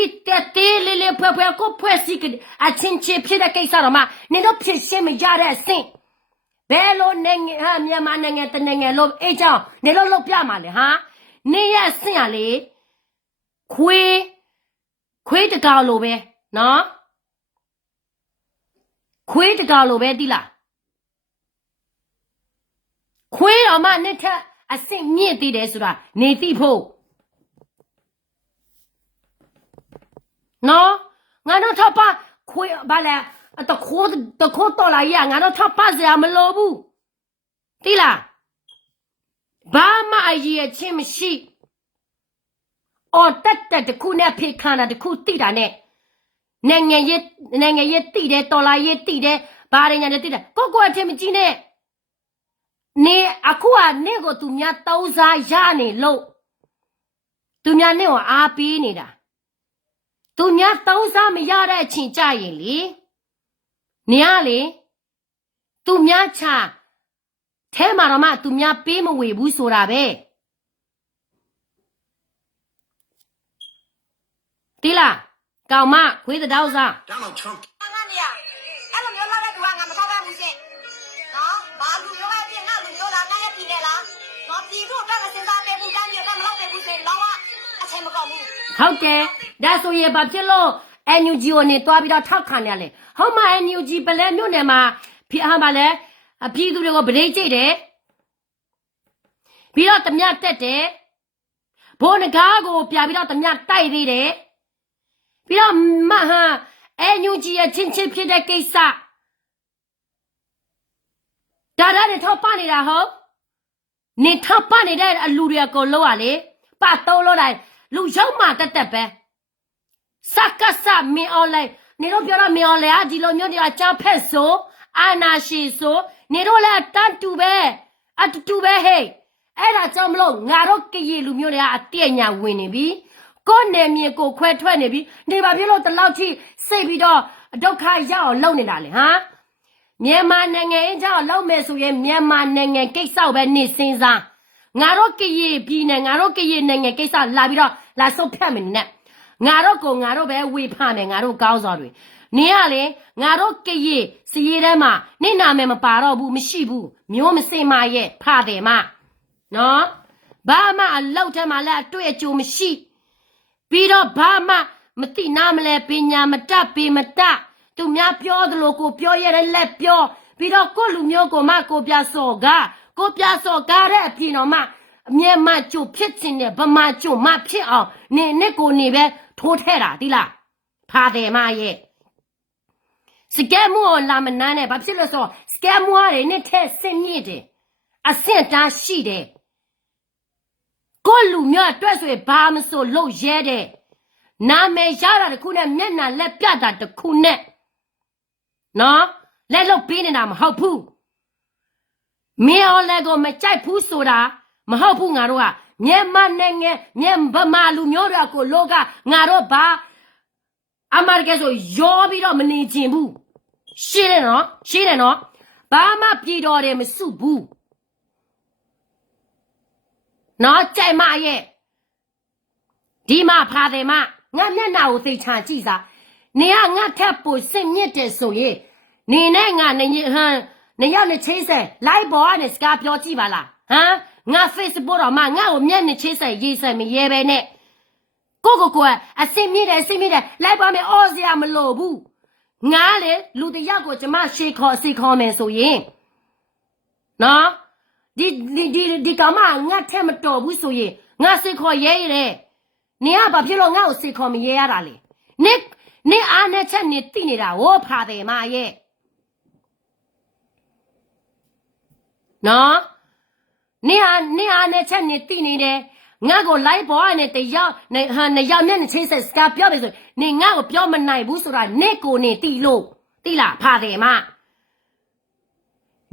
တေးလေးဖွဲ့ကိုဖွဲ့စီကအချင်းချင်းဖြစ်တဲ့ကိစ္စတော့မှနေတော့ဖြေရှင်းမရတဲ့အဆင့်ဘယ်လိုနိုင်ငံဟာမြန်မာနိုင်ငံတနိုင်ငံလို့အေးကြောင်းနေလို့လောက်ပြမှာလေဟာနေရအဆင့်ရလေခွေးတကောင်လိုပဲနော်ခွေးတကောင်လိုပဲတိလားခွေးတော်မှနှစ်ထက်အဆင့်မြင့်သေးတယ်ဆိုတာနေသိဖို့နော်ငါတို့ထောက်ပါခွေးဘာလဲတခိုးတော်လာရငါတို့ထောက်ပါစရာမလိုဘူးတိလားဘာမှအရေးချင်းမရှိအော်တက်တခုနဲ့ဖေခါတာတခုတိတာနဲ့နိုင်ငံရေးတိတယ်တော်လာရေးတိတယ်ဘာတွေညာတွေတိတယ်ကိုအထင်မကြီးနဲ့နေအခုကနေကိုသူများတောင်းစားရနေလို့သူများနဲ့ကိုအားပေးနေတာ သူများတောင်းစားမရတဲ့အချိန်ကြရင်လေနေရလေသူများချထဲမှာတော့မှသူများပေးမဝေဘူးဆိုတာပဲတီလာကောင်မခွေးတောက်စား Donald Trump ငါနေရအဲ့လိုမျိုးလောက်တဲ့သူကငါမထောက်ပံ့ဘူးရှင်နော်ဘာလူမျိုးကပြင်ငါလူမျိုးလားငါရဲ့ပြည်တယ်လားနော်ပြည်သူ့အတွက်ကစဉ်းစားပေးဘူးတန်းပြည်တော့မလောက်ပေးဘူးရှင်လောကအချိန်မကောက်ဘူး ဟုတ်တယ်ဒါဆိုရင်ဘာဖြစ်လို့ NUG ကိုနေတွားပြီးတော့ထောက်ခံရလဲဟောမှာ NUG ပလဲမြို့နယ်မှာဖြစ်ဟာမှာလဲအပြည်သူတွေကိုဗလိကျိတ်တယ်ပြီးတော့တမတက်တယ်ဘိုးနဂါးကိုပြပြီးတော့တမတိုက်သေးတယ်ပြီးတော့မဟာ NUG ရဲ့ချင်းချင်းဖြစ်တဲ့ကိစ္စဒါနဲ့ထောက်ပနေတာဟုတ်နေထောက်ပနေတဲ့အလူတွေအကုန်လုံးကလေပတ်သုံးလို့တိုင်းလူရောက်မှတက်ပဲစက္ကစမင်းအွန်လိုင်းနေတော့ပြောတော့မင်းအွန်လိုင်းကဒီလိုမျိုးတွေကချမ်းဖက်ဆိုအာနာရှိဆိုနေတော့လည်းတန်တူပဲအတူပဲဟဲ့အဲ့ဒါကြောင့်မလို့ငါတို့ကရေလူမျိုးတွေကအတည့်ညာဝင်နေပြီကိုယ်နေမြေကိုခွဲထွက်နေပြီနေပါပြလို့တလောက်ထိစိတ်ပြီးတော့ဒုက္ခရောက်အောင်လုပ်နေတာလေဟာမြန်မာနိုင်ငံအကြောင်းလုပ်မယ်ဆိုရင်မြန်မာနိုင်ငံကိစ္စပဲနေစင်းစားငါတို့ကရေပြည်နယ်ငါတို့ကရေနိုင်ငံကိစ္စလာပြီးတော့လာဆုတ်ဖြတ်မယ်နဲ့ငါတို့ပဲဝေဖမယ်ငါတို့ကောင်းစော်တွေနင်ကလေငါတို့ကရေစီရဲထဲမှာနင့်နာမယ်မပါတော့ဘူးမရှိဘူးမျိုးမစင်မရဲ့ဖတယ်မနော်ဘာမှအလောက်ထဲမှာလည်းအတွေ့အကြုံမရှိပြီးတော့ဘာမှမသိနာမလဲပညာမတတ်ပေမတတ်သူများပြောသလိုကိုပြောရတဲ့လက်ပြောပြီးတော့ကိုလူမျိုးကိုမှကိုပြစော်ကိုပြစော်ကားတဲ့အပြင်တော့မှအမြဲမှကြိုဖြစ်ခြင်းနဲ့ဗမာကြိုမှဖြစ်အောင်နေကိုနေပဲထိုးထဲတာတိလားဖာတယ်မရဲ့စကဲမူလာမနန်းနဲ့ဘာဖြစ်လို့ဆိုစကဲမူရနေထဲစင်မြင့်တယ်အဆင့်တန်းရှိတယ်ကိုလူမျိုးအတွက်ဆိုဘာမဆိုလို့ရဲတယ်နာမည်ရတာတခုနဲ့မျက်နှာလက်ပြတာတခုနဲ့နော်လက်လို့ပေးနေတာမဟုတ်ဘူးမင်းအောင်လည်းကိုမကြိုက်ဘူးဆိုတာမဟုတ်ဘူးငါတို့ကမြန်မာနိုင်ငံဗမာလူမျိုးတွေကိုလောကငါတို့ဘာအမေရိကန်ဆိုရောပြီးတော့မနေချင်ဘူးရှင်းတယ်နော်ဘာမှပြည်တော်တယ်မစုဘူးနော်ကြိုက်မရဲ့ဒီမှာဖာတယ်မငါမျက်နှာကိုသိချာကြည့်စားနေကငါထက်ပိုစင်မြင့်တယ်ဆိုရင်နေနဲ့ငါနေရောက်နေချိစေလိုက်ပေါ်ကနေစကားပြောကြည့်ပါလားဟမ်ငါ Facebook တော့မှငါ့ကိုမျက်နှာချိစေရေးစေမရဲပဲနဲ့ကိုအစင်မြင့်တယ်လိုက်ပေါ်မယ်အော်စရာမလိုဘူးငါလေလူတယောက်ကိုကျမရှေခေါ်စီခေါ်မယ်ဆိုရင်နော်ဒီကောင်မငါထက်မတော်ဘူးဆိုရင်ငါစီခေါ်ရဲရတယ်နေကဘာဖြစ်လို့ငါ့ကိုစီခေါ်မရဲရတာလဲနေအားနဲ့ချက်နေတိနေတာဟောဖာတယ်မရဲ့နော်နေအားနဲ့ချက်နေတိနေတယ်ငါကိုလိုက်ပေါ်နဲ့တယောက်နှစ်ယောက်မျက်နှာချင်းဆက်စကားပြောပြီဆိုနေငါကိုပြောမနိုင်ဘူးဆိုတာနေကိုနေတိလို့တိလားဖာတယ်မ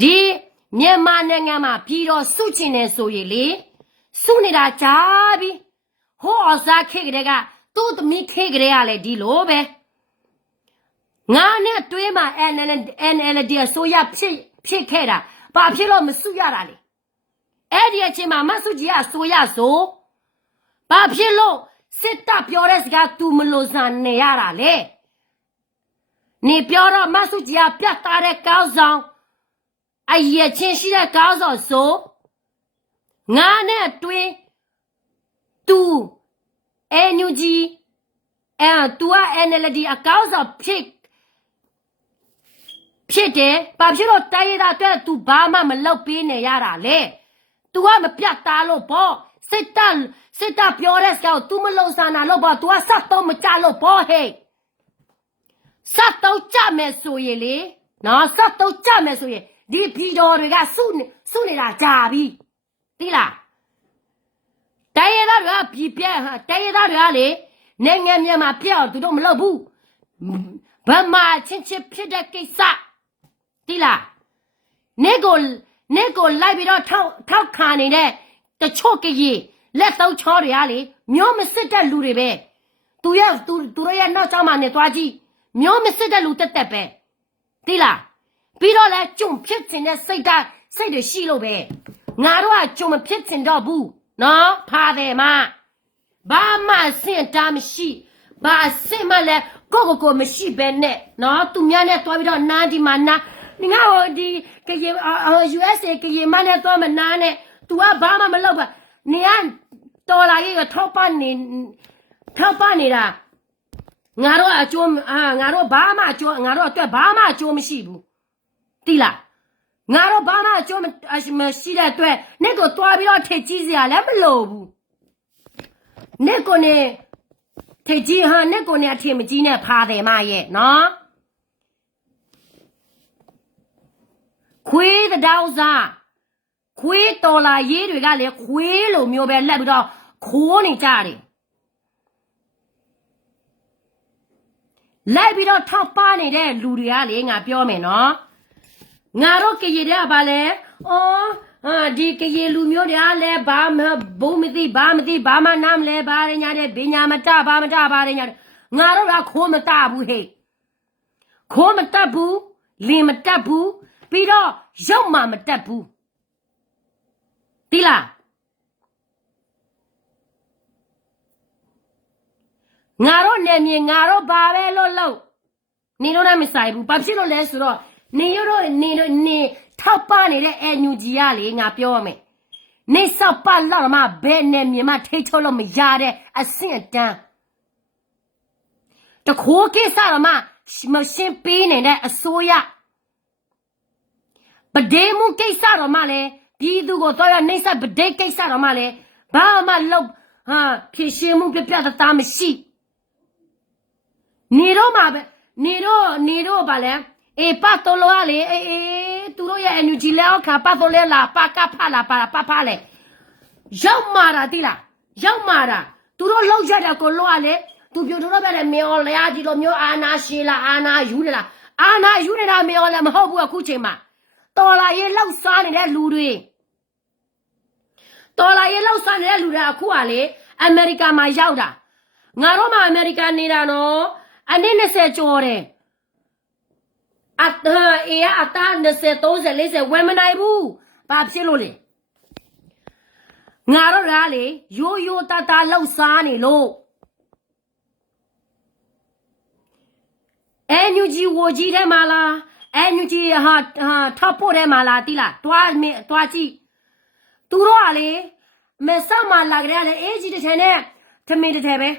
ဒီမြန်မာနိုင်ငံမှာပြည်တော်စုချင်နေဆိုရင်လေစုနေတာကြားပြီဟိုအစားခေကလေးကသူ့သမီးခေကလေးကလည်းဒီလိုပဲငါနဲ့တွေးမှာ NLD အစိုးရဖြစ်ခဲ့တာဘာဖြစ်လို့မစုရတာလဲအဲ့ဒီအချိန်မှာမစုကြီးကအစိုးရဆိုဘာဖြစ်လို့စစ်တပ်ပြောတဲ့စကား तू မလို့စံနေရတာလဲနေပြောတော့မစုကြီးကပြတ်သားတဲ့ကောင်းဆောင်အရေးချင်းရှိတဲ့ကောင်းဆောင်ဆိုငါနဲ့တွေး तू NUG तू က NLD အကောင်းဆောင်ဖြစ်တယ်ဘာဖြစ်လို့တိုင်းရတာအတွက် तू ဘာမှမလုပ်ပေးနေရတာလဲ तू ကမပြတ်သားလို့ပေါ့စစ်တပ်ပြောတဲ့စကားကို तू မလုံဆန်တာလို့ပေါ့ तू ကစက်တော့မကြလို့ပေါ့ဟဲ့စက်တော့ကြမယ်ဆိုရင်လေနော်စက်တော့ကြမယ်ဆိုရင်ဒီပြည်တော်တွေကစုနေတာကြာပြီသိလားတိုင်းရတာတွေကပြည်ပြက်ဟာတိုင်းရတာတွေကလေနိုင်ငံမြန်မာပြက်အောင်သူတို့မလုပ်ဘူးဗမာချင်းဖြစ်တဲ့ကိစ္စသိလားနေကိုလိုက်ပြီးတော့ထောက်ခံနေတဲ့တချို့ကကြီးလက်သုံးချောတွေကလေမျိုးမစစ်တဲ့လူတွေပဲ သူတို့ရဲ့နောက်ကျောင်းမှာနေသွားကြည့်မျိုးမစစ်တဲ့လူတက်တက်ပဲသိလားပြီးတော့လဲကြုံဖြစ်တဲ့စိတ်တွေရှိလို့ပဲငါတို့ကကြုံမဖြစ်ချင်တော့ဘူးနော်ဖာတယ်မဘာမှစင်တာမရှိဘာစင်မလဲကိုမရှိပဲနဲ့နော်သူများနဲ့တွားပြီးတော့နားဒီမှာနားငါဟိုဒီကရေ USA ကရေမနဲ့တွားမနားနဲ့ तू ကဘာမှမလုပ်ပါနေကတော်လာရေးထောက်ပနေတာငါတို့အကျိုးငါတို့ဘာမှအကျိုးငါတို့အတွက်ဘာမှအကျိုးမရှိဘူးတိလားငါတို့ဘာမှအကျိုးမရှိတဲ့အတွက်နေ့ကိုတွားပြီးတော့ထိတ်ကြီးစရာလည်းမလိုဘူးနေ့ကိုနေထိတ်ကြီးနေ့ကိုနေအထင်မကြီးနဲ့ဖာတယ်မရဲ့နော်ခွေးတောက်စားခွေးတော်လာရေးတွေကလည်းခွေးလိုမျိုးပဲလက်ပြီးတော့ခိုးနေကြတယ်လိုက်ပြီးတော့ထောက်ပနေတဲ့လူတွေကလေငါပြောမယ်နော်ငါတို့ကရေတဲ့ကဘာလဲဒီကရေလူမျိုးတွေကလည်းဘာမှဘုံမသိဘာမှနားမလဲဘာရညာတဲ့ဘညာမတဘာမတဘာရညာငါတို့ကခိုးမတဘူးဟဲ့ခိုးမတဘူးလင်မတဘူးပြီးတော့ရုပ်မှမတဘူးဒီလားငါတို့နေမြေငါတို့ဘာပဲလို့နေတော့လည်းမဆိုင်ဘူးဘာဖြစ်လို့လဲဆိုတော့နေထောက်ပနေတဲ့ NUG ကလေငါပြောရမယ်နေစောက်ပတ်လောက်မှဘယ်နဲ့မြေမထိတ်ထုတ်လို့မရတဲ့အဆင့်အတန်းတခိုးကိစ္စတော့မှမရှင်းပေးနေတဲ့အစိုးရပဒေမှုကိစ္စတော့မှလေပြည်သူကိုတော့ရနေဆက်ပဒေကိစ္စတော့မှလေဘာမှလောက်ဖြည့်ရှင်းမှုပြသားမရှိနေတော့မှပဲနေတော့ဗာလဲပတ်တော်လို့လေသူတို့ရဲ့ NUG လဲခါပတ်တော်လဲလာပါကဖလာပါလေရောက်မာတာတိလားရောက်မာတာသူတို့လောက်ရတဲ့ကိုလို့လေသူပြတို့တော့ပဲမေော်လဲကြီးလိုမျိုးအာနာရှေးလားအာနာယူနေလားအာနာယူနေတာမေော်လဲမဟုတ်ဘူးအခုချိန်မှာတော်လာရေးလောက်စားနေတဲ့လူတွေတော်လာရေးလောက်စားနေတဲ့လူတွေအခုကလေအမေရိကန်မှာရောက်တာငါတို့မှအမေရိကန်နေတာနော်အနည်း20ကျော်တယ်အတာ20 30 40ဝယ်မနိုင်ဘူးဘာဖြစ်လို့လဲငါတို့ကလေရိုးတလောက်စားနေလို့NUG ဝကြီးထဲမှာလားNUG ထောက်ဖို့ထဲမှာလားတိလားတွားကြည့်သူတို့ကလေမဆောက်မှလာကြတယ်အေးကြီးတစ်ထည်နဲ့ထမင်းတစ်ထည်ပဲ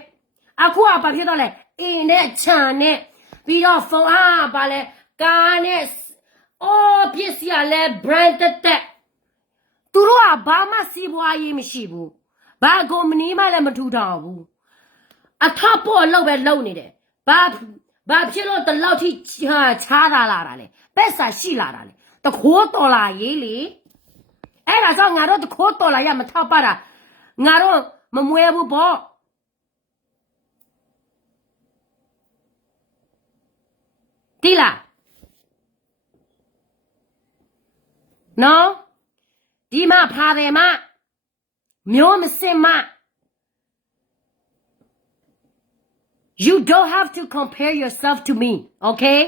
အခုကဘာဖြစ်တော့လဲအင်းနဲ့ခြံနဲ့ပြီးတော့ဖုန်းဘာလဲကားနဲ့ပစ္စည်းကလည်း brand တက်သူတို့ကဘာမှစီးပွားရေးမရှိဘူးဘာကုမ္ပဏီမှလည်းမထူထောင်ဘူးအထပ်ပေါ်လောက်ပဲလုံနေတယ်ဘာဖြစ်လို့တလောက်ထိချားလာတာလဲပက်စာရှိလာတာလဲတခိုးတော်လာရေးလေအဲ့ဒါကြောင့်ငါတို့တခိုးတော်လာရမထောက်ပါတာငါတို့မမွဲဘူးပေါ့တိလားနော်ဒီမှာဖာတယ်မမျိုးမစင်မ You don't have to compare yourself to me, okay?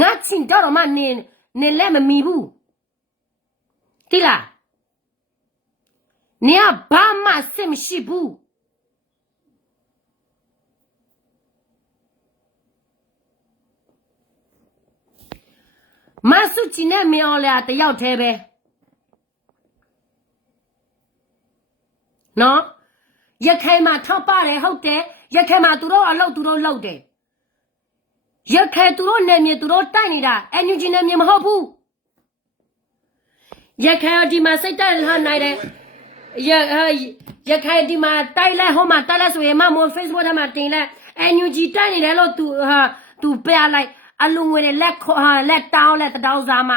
ငါချင်းတော့မှနေလဲမမီဘူးတိလားနေဘာမှစစ်မရှိဘူးမဆုချင်နဲ့မေော်လာတယောက်တည်းပဲနော်ရခိုင်မှာထောက်ပါတယ်ဟုတ်တယ်ရခိုင်မှာသူတို့အလုပ်သူတို့လုပ်တယ်ရခိုင်သူတို့နယ်မြေသူတို့တိုက်နေတာ NUG နယ်မြေမဟုတ်ဘူးရခိုင်ဒီမှာစိတ်တက်လာနိုင်တယ်ရခိုင်ဒီမှာတိုက်လဲဟိုမှာတိုက်လဲဆိုရင်မမို့ Facebook ထဲမှာတင်လဲ NUG တိုက်နေတယ်လို့သူပြလိုက်အလူငွေလက်တောင်းလက်တောင်းစားမ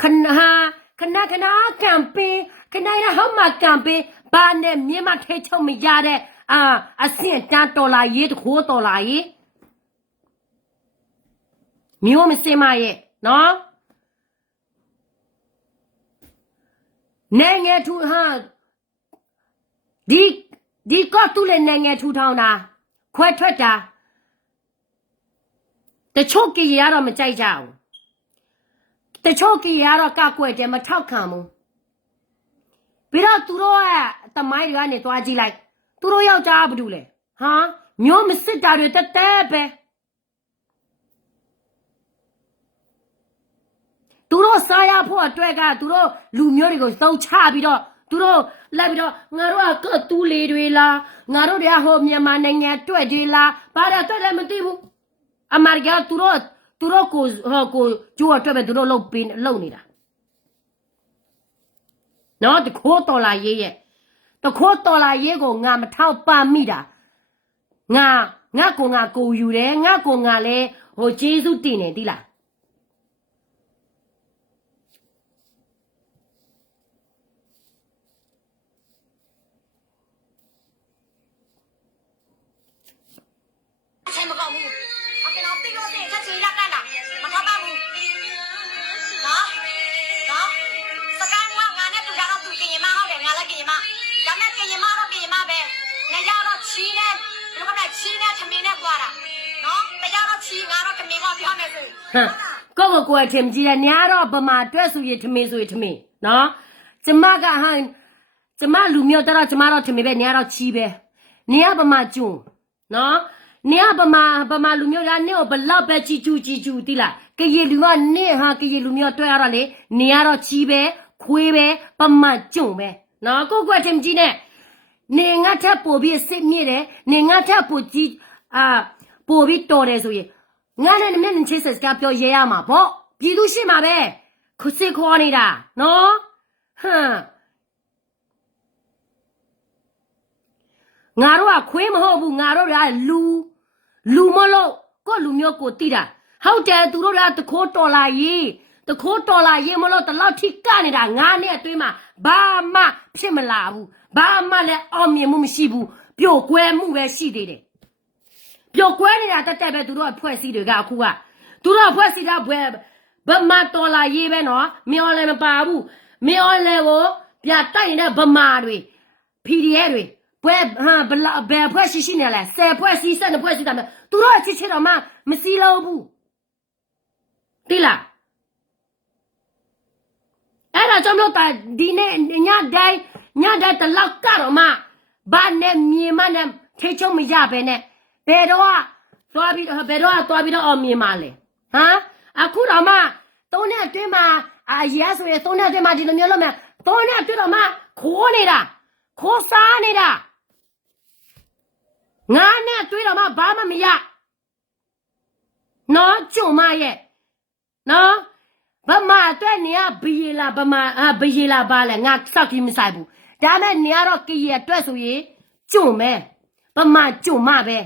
ခဏကမ်ပိန်းခဏရဟမကမ်ပိန်းဘာနဲ့မြန်မာထဲချုံမရတဲ့အဆင့်တန်းတော်လာရေးတခိုးတော်လာရေးမျိုးမစင်မရဲ့နော် နိုင်ငံထူဟာဒီကတူလေနိုင်ငံထူထောင်တာခွဲထွက်တာတချို့ကြီးရတော့မကြိုက်ကြဘူးတချို့ကြီးရတော့ကကွက်တယ်မထောက်ခံဘူးပြီးတော့သူတို့ကတမိုင်းတွေကနေတွားကြည့်လိုက်သူတို့ယောက်ျားဘာလုပ်လဲဟာမျိုးမစစ်တာတွေတက်တက်ပဲသူတို့စားရဖို့အတွက်ကသူတို့လူမျိုးတွေကိုသုံးချပြီးတော့သူတို့လက်ပြီးတော့ငါတို့ကတူးလေတွေလားငါတို့တွေကဟိုမြန်မာနိုင်ငံတွေ့တွေလားဘာတွေတွေ့တယ်မသိဘူးအမေရိကသူတို့ကိုကျိုးအတွက်ပဲသူတို့လုပ်နေတာနော်တခိုးတော်လာရေးရဲ့တခိုးတော်လာရေးကိုငါမထောက်ပံ့မိတာငါကိုယူတယ်ငါလည်းဟိုဂျေစုတင်နေသီးလားချိန်မကောက်ဘူးโอเคနော်ပြီးလို့ချင်းချက်ချီလက်ကန်တာမထောက်ပါဘူးနော်စကန်ကငါနဲ့တူတာတော့သူပြင်မဟုတ်တယ်ငါလည်းပြင်မဒါမဲ့ပြင်မတော့ပြင်မပဲငါရတော့ချီးနဲ့ဘယ်လိုလဲချီးနဲ့သမင်းနဲ့ကြွားတာနော်တရားတော့ချီးငါတော့သမင်းကပြောမယ်ဆိုကိုထင်ကြည့်တယ်ညာတော့ဗမာတွဲဆိုရထမင်းနော်ကျမကဟန်ကျမလူမျိုးတော့ကျမတော့ထမင်းပဲညာတော့ချီးပဲနေရဗမာကျွန်းနော်နေရဗမာလူမျိုးကနေဘလောက်ပဲချီကျူတိလားကရေလူကနေဟာကရေလူမျိုးတွဲရတော့လေနေရတော့ချီးပဲခွေးပဲဗမာကျွန်းပဲနော်ကိုထင်ကြည့်နဲ့နေငါထပ်ပို့ပြီးစစ်မြစ်တယ်နေငါထပ်ပို့ကြီးပို့ပြီးတော်တယ်ဆိုရင်ငါနဲ့မျက်နှာချင်းစကားပြောရဲရမှာပေါ့ပြည်သူရှိမှာပဲခုစစ်ခေါ်နေတာနော်ဟမ်ငါတို့ကခွေးမဟုတ်ဘူးငါတို့ကလူမလို့ကိုလူမျိုးကိုတိတာဟုတ်တယ်သူတို့ကတခိုးတော်လာရေးမလို့တလောက်ထိကနေတာငါနဲ့အတွင်းမှာဘာမှဖြစ်မလာဘူးဘာမှလည်းအောင်မြင်မှုမရှိဘူးပျော့ကွဲမှုပဲရှိသေးတယ်ပျော့ကွဲနေတာတက်ပဲသူတို့အဖွဲ့အစည်းတွေကအခုကသူတို့အဖွဲ့အစည်းကဗမာတော်လာရေးပဲနော်မျောလည်းမပါဘူးမျောလည်းကိုပြတိုက်နေတဲ့ဗမာတွေ PDF တွေဘယ်ဖွဲ့ရှိနေလဲ10ဖွဲ့စီ12ဖွဲ့စီတာမယ်သူတို့ချစ်တော့မှမစီးလို့ဘူးတိလားအဲ့ဒါကြောင့်လို့ဒီနေ့ညတိုင်းတလောက်ကတော့မှဘာနဲ့မြေမနဲ့ထိချုံမရပဲနဲ့ဘယ်တော့သွားပြီးတော့အောင်မြင်ပါလေဟမ်အခုတော့မှ3နှစ်အတွင်းမှာရဲဆိုရင်3နှစ်အတွင်းမှာဒီလိုမျိုးလုပ်မယ်3နှစ်အတွင်းတော့မှခိုးနေတာခိုးစားနေတာငါနဲ့တွေ့တော့မှဘာမှမရနော်ကျုံမရဲ့နော်ဗမာအတွက်နေရဘီလာဗမာဘီလာပါလေငါစောက်ကြီးမဆိုင်ဘူးဒါမဲ့နေရတော့ကီရအတွက်ဆိုရင်ကျုံမဲဗမာကျုံမပဲ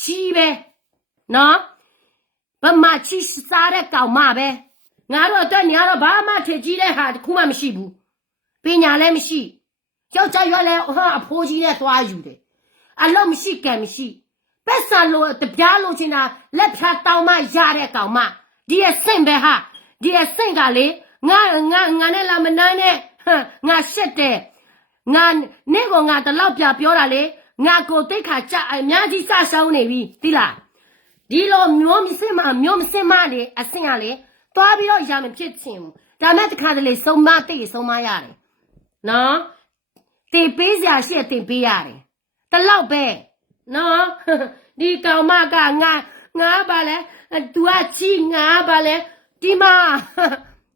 ချီးပဲနော်ဗမာချီးစားတဲ့ကောင်မပဲငါတို့အတွက်နေရတော့ဘာမှထင်ကြီးတဲ့ဟာတခုမှမရှိဘူးပညာလည်းမရှိကြောက်ကြရွက်လဲဟာအဖိုးကြီးနဲ့သွားယူတယ်အလုံးမရှိကံမရှိပက်ဆာလို့တပြားလို့ချင်တာလက်ဖြာတောင်းမရတဲ့ကောင်မဒီအဆင့်ပဲဟာဒီအဆင့်ကလေငါနဲ့လာမနန်းနဲ့ငါရှက်တယ်ငါနေ့ကငါတလောက်ပြပြောတာလေငါကိုတိတ်ခါကြအများကြီးစဆောင်းနေပြီသိလားဒီလိုမျိုးမစင်မလေအဆင့်ကလေသွားပြီးတော့ရမဖြစ်ချင်ဘူးဒါမဲ့တခါတလေဆုံးမရတယ်နော်တေးပေးစရာရှိတင်ပေးရတယ်တလောက်ပဲနော်ဒီကောင်မကငါပါလဲသူကချီငါပါလဲဒီမှာ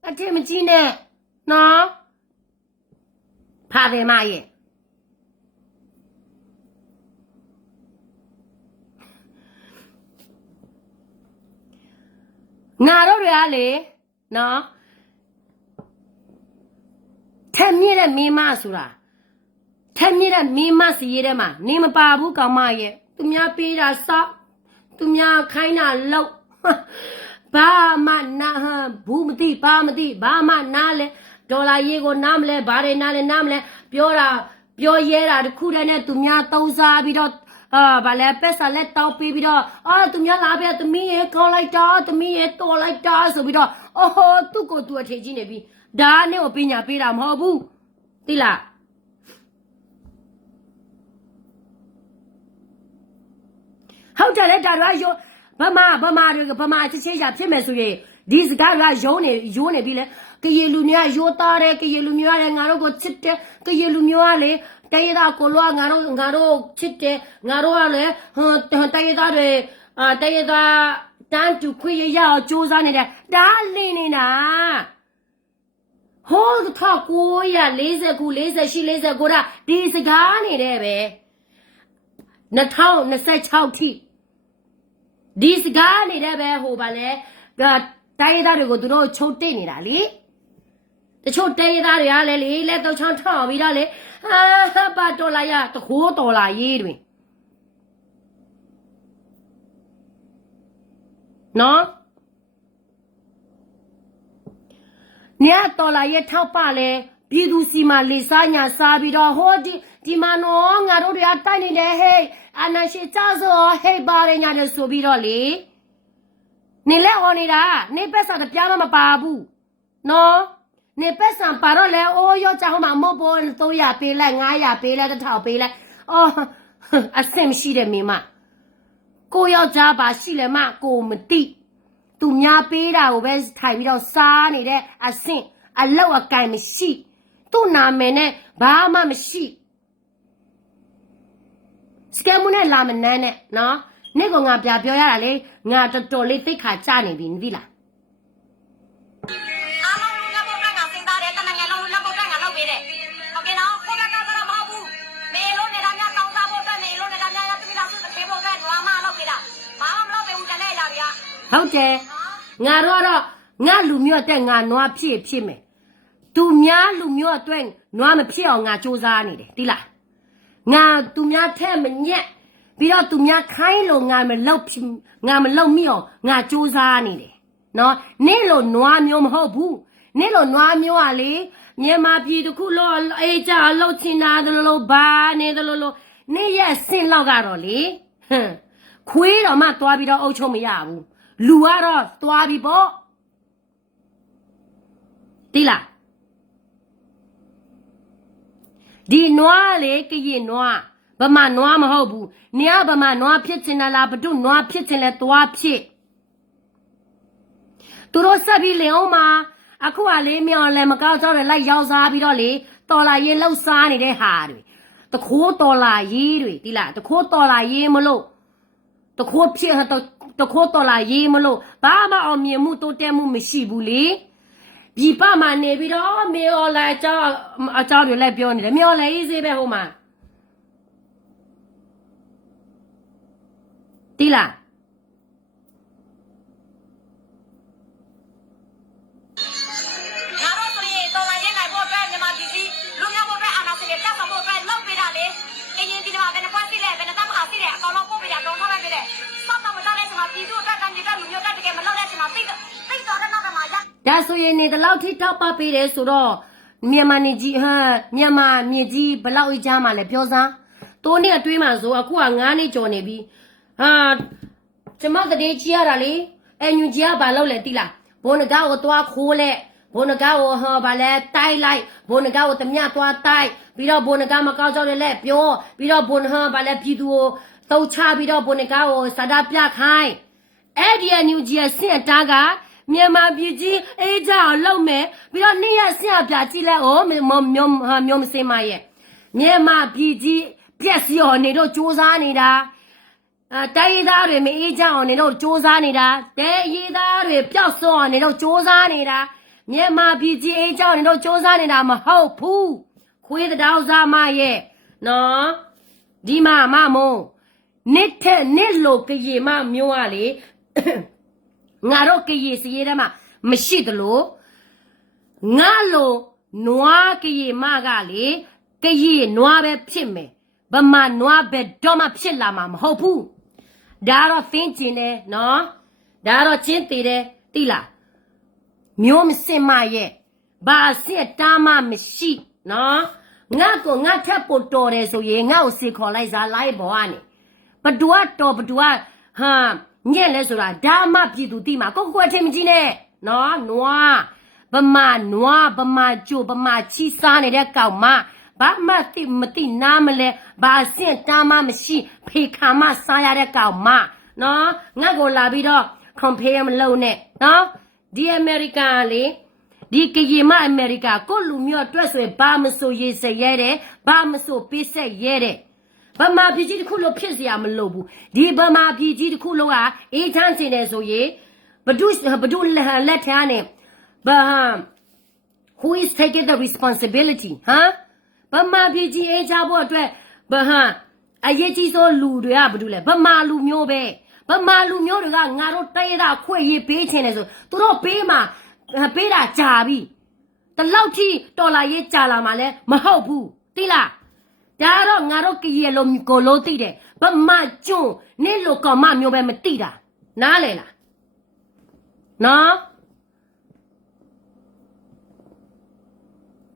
အထင်မကြီးနဲ့နော်ဖာတယ်မရဲ့ငါတို့တွေကလေနော်ထက်မြင့်တဲ့မိမဆိုတာထက်မြင့်တဲ့မိမစီရဲတဲ့မှာနေမပါဘူးကောင်မရဲ့သူများပေးတာစောက်သူများခိုင်းတာလောက်ဘာမှနာဘူးမသိဘာမှနားလဲဒေါ်လာရေးကိုနားမလဲဘာတွေနားလဲပြောရဲတာတခုတည်းနဲ့သူများသုံးစားပြီးတော့ဗာလဲပက်ဆာလက်တောက်ပြီးတော့သူများလာပြသမီးရဲ့ခေါ်လိုက်တာသမီးရဲ့တော်လိုက်တာဆိုပြီးတော့သူ့ကိုသူအထင်ကြီးနေပြီဒါနဲ့ကိုပညာပေးတာမဟုတ်ဘူး တိလားဟုတ်တယ်လေဒါတော့ရောဗမာချစ်ချေရဖြစ်မယ်ဆိုရင်ဒီစကားကယုံနေပြီလေကရေလူမျိုးရိုးသားတယ်ကရေလူမျိုးကလည်းငါတို့ကိုချစ်တယ်ကရေလူမျိုးကလေတိုင်းရသားကိုလောငါတို့ချစ်တယ်ငါတို့ကလည်းတိုင်းရသားတွေတိုင်းရသားတန်းတူခွေရအောင်စူးစမ်းနေတယ်ဒါလင်းနေတာဟိုး1949ဒါဒီစကားနေတယ်ပဲ2026ထိဒီစကားနေတဲ့ပဲဟိုပါလဲတိုင်းရသားတွေကိုသူတို့ချုပ်တိတ်နေတာလေတချို့တိုင်းရသားတွေကလည်းလေလက်တော့ချောင်းထောက်ပြီးတော့လေပါဒေါ်လာရတခိုးဒေါ်လာရေးတွင်နော်ညဒေါ်လာရထောက်ပါလေပြည်သူစီမှာလေစားညာစားပြီးတော့ဟိုဒီမှာနော်ငါတို့တွေကတိုက်နေတယ်ဟဲ့အနာရှိကြဆိုဟဲ့ပါရညာတယ်ဆိုပြီးတော့လေနေလဲဟောနေတာနေပက်စာတပြားမပါဘူးနော်နေပက်စာပါတော့လေအိုးရောကြောက်မှာမဟုတ်ဘူး300ပေးလိုက်900ပေးလိုက်1000ပေးလိုက်အော်အဆင်မရှိတယ်မိမကိုယောက်ျားပါရှိလဲမကိုမတိသူများပေးတာကိုပဲထိုင်ပြီးတော့စားနေတဲ့အဆင့်အလောက်အကင်မရှိသူ့နာမည်နဲ့ဘာမှမရှိစကမ်မနဲ့လာမနန်းနဲ့နော်နေ့ကငါပြောရတာလေငါတော်တော်လေးသိခါကြနေပြီမသိလားအားလုံးလူလက်ပေါ်ကငါစင်သားတယ်တနငယ်လုံးလူလက်ပေါ်ကငါလောက်ပေးတယ်โอเคနော်ကိုကကတော့မဟုတ်ဘူးမေလို့နေတာများတောင်းစားဖို့အတွက်မေလို့နေတာများသူမိသားစုပေးဖို့အတွက်ဒွာမလောက်ပေးတာဘာမှမလုပ်ပေးဘူးတနေ့အရာတွေကဟုတ်တယ်ငါတော့ငါလူမျိုးတဲ့ငါနွားဖြစ်မယ်သူများလူမျိုးအတွက်နွားမဖြစ်အောင်ငါစူးစမ်းနေတယ်တိလားငါသူများထဲမညက်ပြီးတော့သူများခိုင်းလို့ငါမလောက်မိအောင်ငါစူးစမ်းနေတယ်နော်နေ့လို့နွားမျိုးမဟုတ်ဘူးနေ့လို့နွားမျိုးကလေမြန်မာပြည်တစ်ခုလို့အေးကြလှုပ်ချင်တာလို့ဘာနေတယ်လို့နေ့ရက်ဆင့်လောက်ကတော့လေခွေးတော့မှသွားပြီးတော့အုပ်ချုပ်မရဘူးလူကတော့သွားပြီပေါ့တိလားဒီနွားလေကရင်နွားဗမာနွားမဟုတ်ဘူးနေရဗမာနွားဖြစ်ချင်လားဘဒုနွားဖြစ်ချင်လဲသွားဖြစ်သူတို့ဆက်ပြီးလင်အောင်မှာအခုကလေမြောင်လည်းမကောက်တော့တယ်လိုက်ရောက်စားပြီးတော့လေတော်လာရေးလှုပ်စားနေတဲ့ဟာတွေတခိုးတော်လာရေးတွေတိလားတခိုးတော်လာရေးမလို့တခိုးဖြစ်တခိုးတော်လာရေးမလို့ဘာမှအောင်မြင်မှုတိုးတက်မှုမရှိဘူးလေဒီပမှာနေပြီးတော့မေော်လာအကြောင်းတွေလည်းပြောနေတယ်မေော်လာရေးစေးပဲဟိုမှာတိလားငါတို့ဆိုရင်တော်လာရေးနိုင်ဖို့အတွက်မြန်မာပြည်ကြီးလူမျိုးဖို့အတွက်အာဏာရှင်တွေတက်ဆောင်ဖို့အတွက်လုပ်ပေးတာလေအရင်ဒီမှာဘယ်နှပွားစီလဲဘယ်နှသားမအားစီလဲအကောင်လုံးပို့ပေးတာတော့ထောက်ပေးတယ်စောက်တော့မသားတဲ့ချိန်မှာပြည်သူအတွက်တန်နေတဲ့လူမျိုးတက်တကယ်မလုပ်တဲ့ချိန်မှာသိတော့တဲ့နောက်ကမှရဒါဆိုရင်နေတလောက်ထိထောက်ပပေးတယ်ဆိုတော့မြန်မာနေကြီးမြန်မာမြေကြီးဘလောက်အကြမ်းမှလဲပြောစမ်းတိုးနေ့အတွင်းမှာဆိုအခုက9နှစ်ကျော်နေပြီကျမတည်းကြီးရတာလေအညူကြီးကဘာလုပ်လဲတိလားဘုန်းကားကိုသွားခိုးလက်ဘုန်းကားကိုဘာလဲတိုက်လိုက်ဘုန်းကားကိုတမြသွားတိုက်ပြီးတော့ဘုန်းကားမကောက်ကြောက်တယ်လက်ပြောပြီးတော့ဘုန်းဘာလဲပြည်သူကိုတုတ်ချပြီးတော့ဘုန်းကားကိုစတာပြခိုင်းအဲ့ဒီအညူကြီးရဲ့စင့်တားကမြန်မာပြည်ကြီးအေးကြအောင်လုပ်မယ်ပြီးတော့နေ့ရက်ဆရာပြကြည့်လိုက်ဩမျိုးမစင်မရဲ့မြန်မာပြည်ကြီးပြက်စီော်နေတော့စူးစမ်းနေတာတိုင်းရသားတွေမအေးကြအောင်နေတော့စူးစမ်းနေတာတိုင်းရသားတွေပျောက်ဆုံးအောင်နေတော့စူးစမ်းနေတာမြန်မာပြည်ကြီးအေးကြအောင်နေတော့စူးစမ်းနေတာမဟုတ်ဘူးခွေးတောင်စားမရဲ့နော်ဒီမှာမမုံနှစ်ထက်နှစ်လို့ကြည်မမျိုးကလေငါတို့ကရေစရေးထဲမှာမရှိသလိုငါလိုနွားကရေမကလေကရေနွားပဲဖြစ်မယ်ဗမာနွားပဲတော့မှဖြစ်လာမှာမဟုတ်ဘူးဒါတော့သင်ကျင်တယ်နော်ဒါတော့ချင်းသေးတယ်တိလားမျိုးမစင်မရဲ့ဘာစစ်တားမှမရှိနော်ငါကငါထပ်ပို့တော်တယ်ဆိုရင်ငါ့ကိုစေခေါ်လိုက်စားလိုက်ပေါ်ကနေဘဒူကတော့ဘဒူကညက်လဲဆိုတာဒါမှပြည်သူတိမှာကိုထင်မကြည့်နဲ့နော်နွားဗ ဗမာနွားဗမာကြိုဗမာချီစားနေတဲ့ကောင်မဘာမှမသိနားမလဲဘာအဆင့်တားမှမရှိဖေခံမစားရတဲ့ကောင်မနော်ငါ့ကိုလာပြီးတော့ compare မလုပ်နဲ့နော်ဒီအမေရိကန်လေဒီကကြီးမအမေရိကကိုလူမျိုးအတွက်ဆိုရင်ဘာမဆိုရေးစရဲတယ်ဘာမဆိုပေးဆက်ရဲတယ်ဗမာပြည်ကြီးတစ်ခုလို့ဖြစ်เสียမလို့ဘူးဒီဗမာပြည်ကြီးတစ်ခုလုံးကအေးချမ်းနေတယ်ဆိုရင်ဘဒုလက်ထမ်းနဲ့ဘာ who is taking the responsibility ဗမာပြည်ကြီးအေးချဖို့အတွက်ဘာအရေးကြီးဆုံးလူတွေကဘာလို့လဲဗမာလူမျိုးပဲဗမာလူမျိုးတွေကငါတို့တိုင်းရခွေရေးပေးချင်တယ်ဆိုသူတို့ပေးမှာပေးတာကြာပြီတလောက်ထိတော်လာရေးကြာလာမှာလဲမဟုတ်ဘူးသိလားဒါတော့ငါတို့ကရေလုံးကိုလို့သိတယ်ဗမာကျွန်းနင့်လိုကောင်မမျိုးပဲမသိတာနားလေလားနော်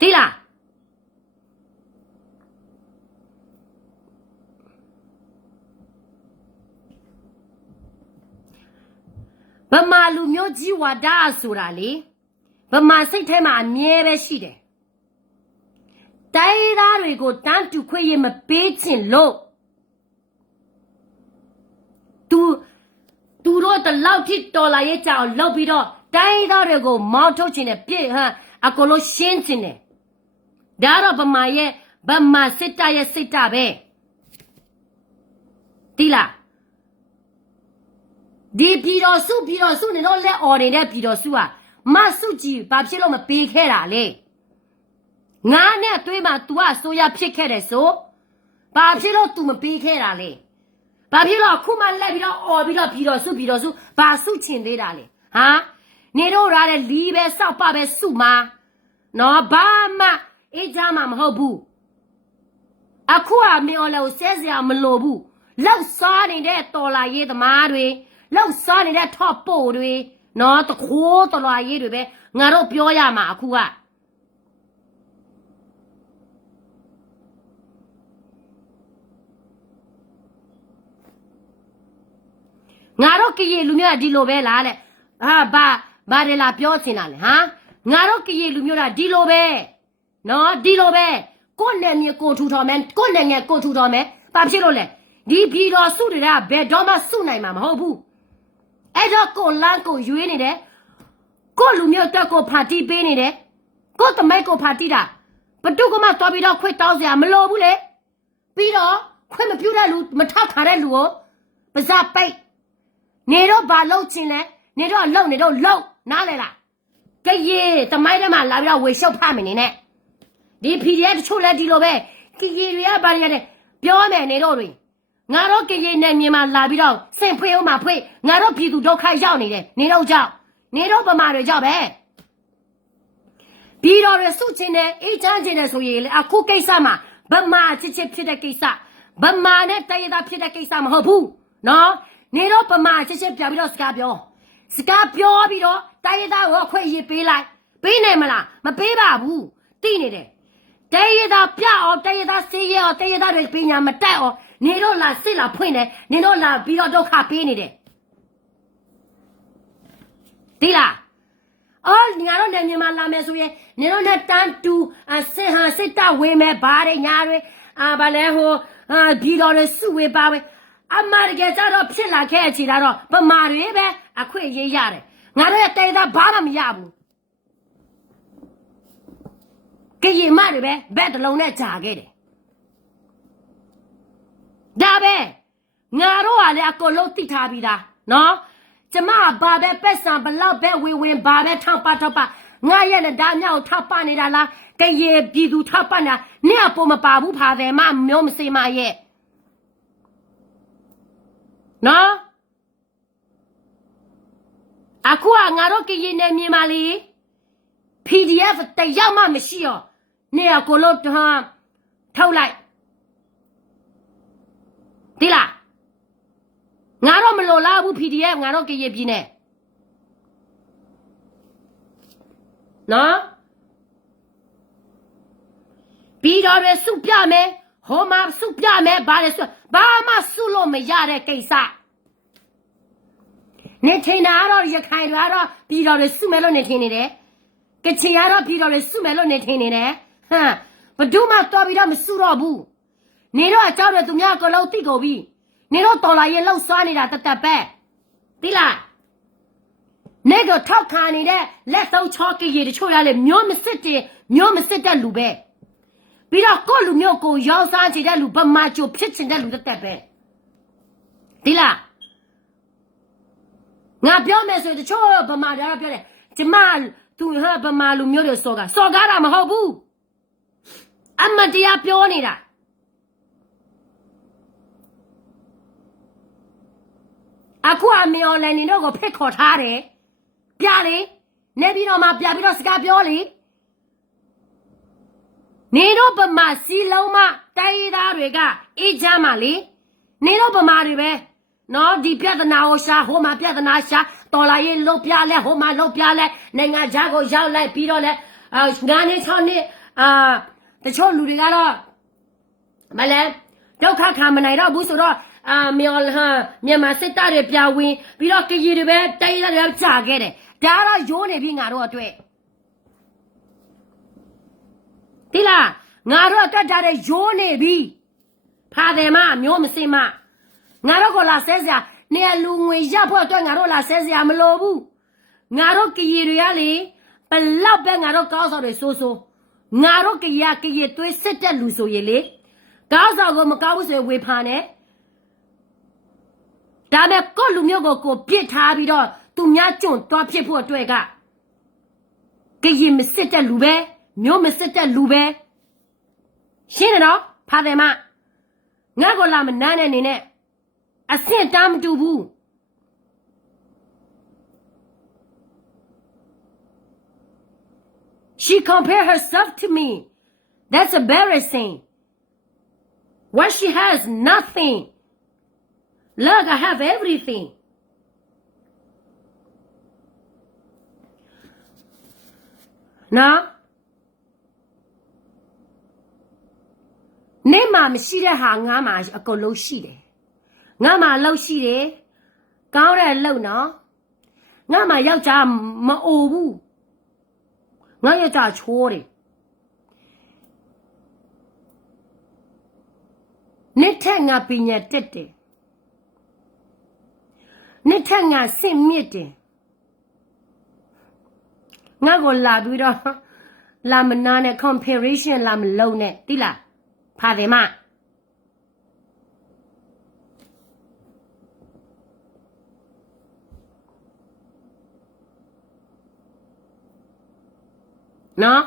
သိလားဗမာလူမျိုးကြီးဝါဒဆိုတာလေဗမာစိတ်ထဲမှာအမြဲပဲရှိတယ်တိုင်းသားတွေကိုတန်းတူခွင့်ရမပေးချင်လို့သူတို့တလောက်ထိတော်လာရဲ့ကြောင်လောက်ပြီးတော့တိုင်းသားတွေကိုမောင်းထုတ်ချင်တယ်ပြည့်အကုန်လုံးရှင်းချင်တယ်ဒါတော့ဗမာစစ်တပ်ရဲ့စိတ်ဓာတ်ပဲတိလားဒီပြည်တော်စုနေတော့လက်အော်နေတဲ့ပြည်တော်စုကမစုကြည်ဘာဖြစ်လို့မပေးခဲ့တာလဲငါနဲ့အသွေးမှာ तू ကဆိုရဖြစ်ခဲ့တယ်ဆိုဘာဖြစ်လို့ तू မပေးခဲ့တာလဲဘာဖြစ်လို့အခုမှလက်ပြီးတော့အော်ပြီးတော့ပြည်တော်စုဘာစုချင်သေးတာလဲနေတော့ရတဲ့လီးပဲစောက်ပပဲစုမှာနော်ဘာမှအေးကြမှာမဟုတ်ဘူးအခုကမင်းအော်လည်းဆဲစရာမလိုဘူးလောက်စားနေတဲ့တော်လာရေးသမားတွေလောက်စားနေတဲ့ top ပို့တွေနော်တခိုးတော်လာရေးတွေပဲငါတို့ပြောရမှာအခုကငါတို့ကရေလူမျိုးကဒီလိုပဲလားတဲ့ဘာတယ်လားပြောချင်တာလဲငါတို့ကရေလူမျိုးကဒီလိုပဲနော်ဒီလိုပဲကိုယ်နဲ့မြေကိုထူထော်မယ်ကိုယ်နဲ့ငယ်ကိုထူထော်မယ်ဘာဖြစ်လို့လဲဒီပြည်တော်စုတွေကဘယ်တော့မှစုနိုင်မှာမဟုတ်ဘူးအဲ့တော့ကိုလန်းကိုရွေးနေတယ်ကိုလူမျိုးတက်ကိုဖာတီးပေးနေတယ်ကိုတမိုက်ကိုဖာတီးတာဘတုကမှတော်ပြီးတော့ခွေတောင်းစရာမလိုဘူးလေပြီးတော့ခွေမပြူတဲ့လူမထောက်ခါတဲ့လူကိုပါဇက်ပိတ်နေတော့ဘာလုပ်ချင်လဲနေတော့လုံနားလေလားကြရေတမိုက်ထဲမှာလာပြီးတော့ဝေရှုပ်ဖမယ်နေနဲ့ဒီ PDF တချို့လဲဒီလိုပဲကြရေတွေကဘာတွေလဲပြောမယ်နေတော့တွေငါတို့ကြရေနဲ့မြေမှာလာပြီးတော့စင်ဖွေးအောင်မှာဖွေးငါတို့ပြည်သူဒုက္ခရောက်နေတယ်နေတော့ကြောက်နေတော့ဗမာတွေကြောက်ပဲပြည်တော်တွေစုချင်းနဲ့အေးချမ်းချင်းနဲ့ဆိုရင်လေအခုကိစ္စမှာဗမာချစ်ဖြစ်တဲ့ကိစ္စဗမာနဲ့တရသားဖြစ်တဲ့ကိစ္စမဟုတ်ဘူးနော်နေတော့ဗမာချစ်ပြပြီးတော့စကားပြောပြီးတော့တရသားကိုခွင့်ရေးပေးလိုက်ပေးနိုင်မလားမပေးပါဘူးသိနေတယ်တရသားပြအောင်တရသားစေးရအောင်တရသားတွေပညာမတက်အောင်နေတော့လာစစ်လာဖွင့်တယ်နေတော့လာပြီးတော့ဒုက္ခပေးနေတယ်ဒီလားအော်ညာတော့နေမြန်မာလာမယ်ဆိုရင်နေတော့နဲ့တန်းတူစစ်တဝေးမယ်ဘာတွေညာတွေဘာလဲဟိုပြီးတော့စုဝေးပါပဲအမရကကြတော့ဖြစ်လာခဲ့ချီတော့ဗမာတွေပဲအခွင့်ရေးရတယ်ငါတို့ရဲ့တေသားဘာမှမရဘူးကြည်မတွေပဲဘက်တလုံးနဲ့ဂျာခဲ့တယ်ဒါပဲငါတို့ကလည်းအကုန်လုံးသိထားပြီးသားနော်ကျမဘာပဲပက်ဆံဘလောက်ပဲဝင်ဘာပဲထောက်ပငါရဲ့လက်ဓာမြောက်ထောက်ပနေတာလားကြည်ပြည်သူထောက်ပနေတာနင့်အပေါ်မပါဘူးဖာတယ်မမျိုးမစေးမရဲ့နော်အခုကငါတို့ကြည်နေမြေမှာလေ PDF တယောက်မှမရှိရောနေအကုန်လုံးထုတ်လိုက်ဒီလားငါတော့မလိုလားဘူး PDF ငါတော့ကြည်ပြည်နေနော်ပြီးတော့ရစုပြမယ်ဟိုမှာစုပြမယ်ဘာလဲဆိုဘာမှစုလို့မရတဲ့ကိစ္စနေထင်တာတော့ရခိုင်တွေကတော့ပြီးတော့ရစုမယ်လို့နေထင်နေတယ် ကချင်ရတော့ပြီးတော့လေစုမယ်လို့နေထင်နေတယ်ဟမ်ဘဒုမှတော်ပြီးတော့မစုတော့ဘူးနေတော့အကြောက်တယ်သူများကလုံးတိကုန်ပြီနေတော့တော်လာရင်လှုပ်ဆွားနေတာတတ်ပဲသိလားနေတော့ထောက်ခံနေတဲ့လက်ဆုံးချောကကြီးတချို့ရလေမျိုးမစစ်တဲ့လူပဲပြီးတော့ကိုလူမျိုးကိုရောင်းစားချင်တဲ့လူဗမာချိုဖြစ်ချင်တဲ့လူတတ်ပဲသိလားငါပြောမယ်ဆိုတချို့ဗမာတွေပြောတယ်ကျမသူဟာဗမာလူမျိုးတွေစော်ကားတာမဟုတ်ဘူးအမတရားပြောနေတာအခုအမေအွန်လိုင်းနေတော့ကိုဖိတ်ခေါ်ထားတယ်ပြလေနေပြီးတော့မှပြပြီးတော့စကားပြောလေနေတော့ဗမာစီလုံးမတိုင်းသားတွေကအေးချမ်းပါလေနေတော့ဗမာတွေပဲနော်ဒီပြဿနာကိုရှာဟိုမှာပြဿနာရှာတော်လာရင်လှုပ်ပြလဲဟိုမှာလှုပ်ပြလဲနိုင်ငံခြားကိုရောက်လိုက်ပြီးတော့လဲ9နှစ်6နှစ်တချို့လူတွေကတော့မလဲဒုက္ခခံမနိုင်တော့ဘူးဆိုတော့မြန်မာစစ်တပ်တွေပြဝင်ပြီးတော့ကကြီးတွေပဲတိုင်းသားတွေကြာခဲ့တယ်ဒါကတော့ရိုးနေပြီငါတို့အတွက်တိလားငါတို့အတွက်ဒါတွေရိုးနေပြီဖာတယ်မမျိုးမစင်မငါတို့ကလာဆဲစရာနေလူငွေရဖို့အတွက်ငါတို့လာဆဲစရာမလိုဘူးငါတို့ကကြီးတွေကလေဘလောက်ပဲငါတို့ကောင်းဆောင်တွေဆိုငါတို့ကကြီးသွေးစစ်တဲ့လူဆိုရင်လေကောင်းဆောင်ကိုမကောင်းဘူးဆိုရင်ဝေဖန်တယ်ဒါမဲ့ကိုလူမျိုးကိုပြစ်ထားပြီးတော့သူများကျွန့်သွားဖြစ်ဖို့အတွက်ကကြီးမစစ်တဲ့လူပဲမျိုးမစစ်တဲ့လူပဲရှင်းတယ်နော်ဖာတယ်မငါကလာမနားနဲ့နေနဲ့အဆင့်တမ်းမတူဘူး She compared herself to me. That's embarrassing. What she has, nothing. Look, I have everything. Now, နေမှာမရှိတဲ့ဟာငါမှာအကုန်လုံးရှိတယ်ငါမှာလှုပ်ရှိတယ်ကောင်းတဲ့လှုပ်နော်ငါမှာယောက်ျားမအိုဘူးငါယောက်ျားချိုးတယ်နေထက်ငါပညာတက်တယ်နေထက်ငါစင်မြင့်တယ်ငါကိုလာပြီးတော့လာမနာနဲ့ comparison လာမလုံးနဲ့တိလားဖာတယ်မနော်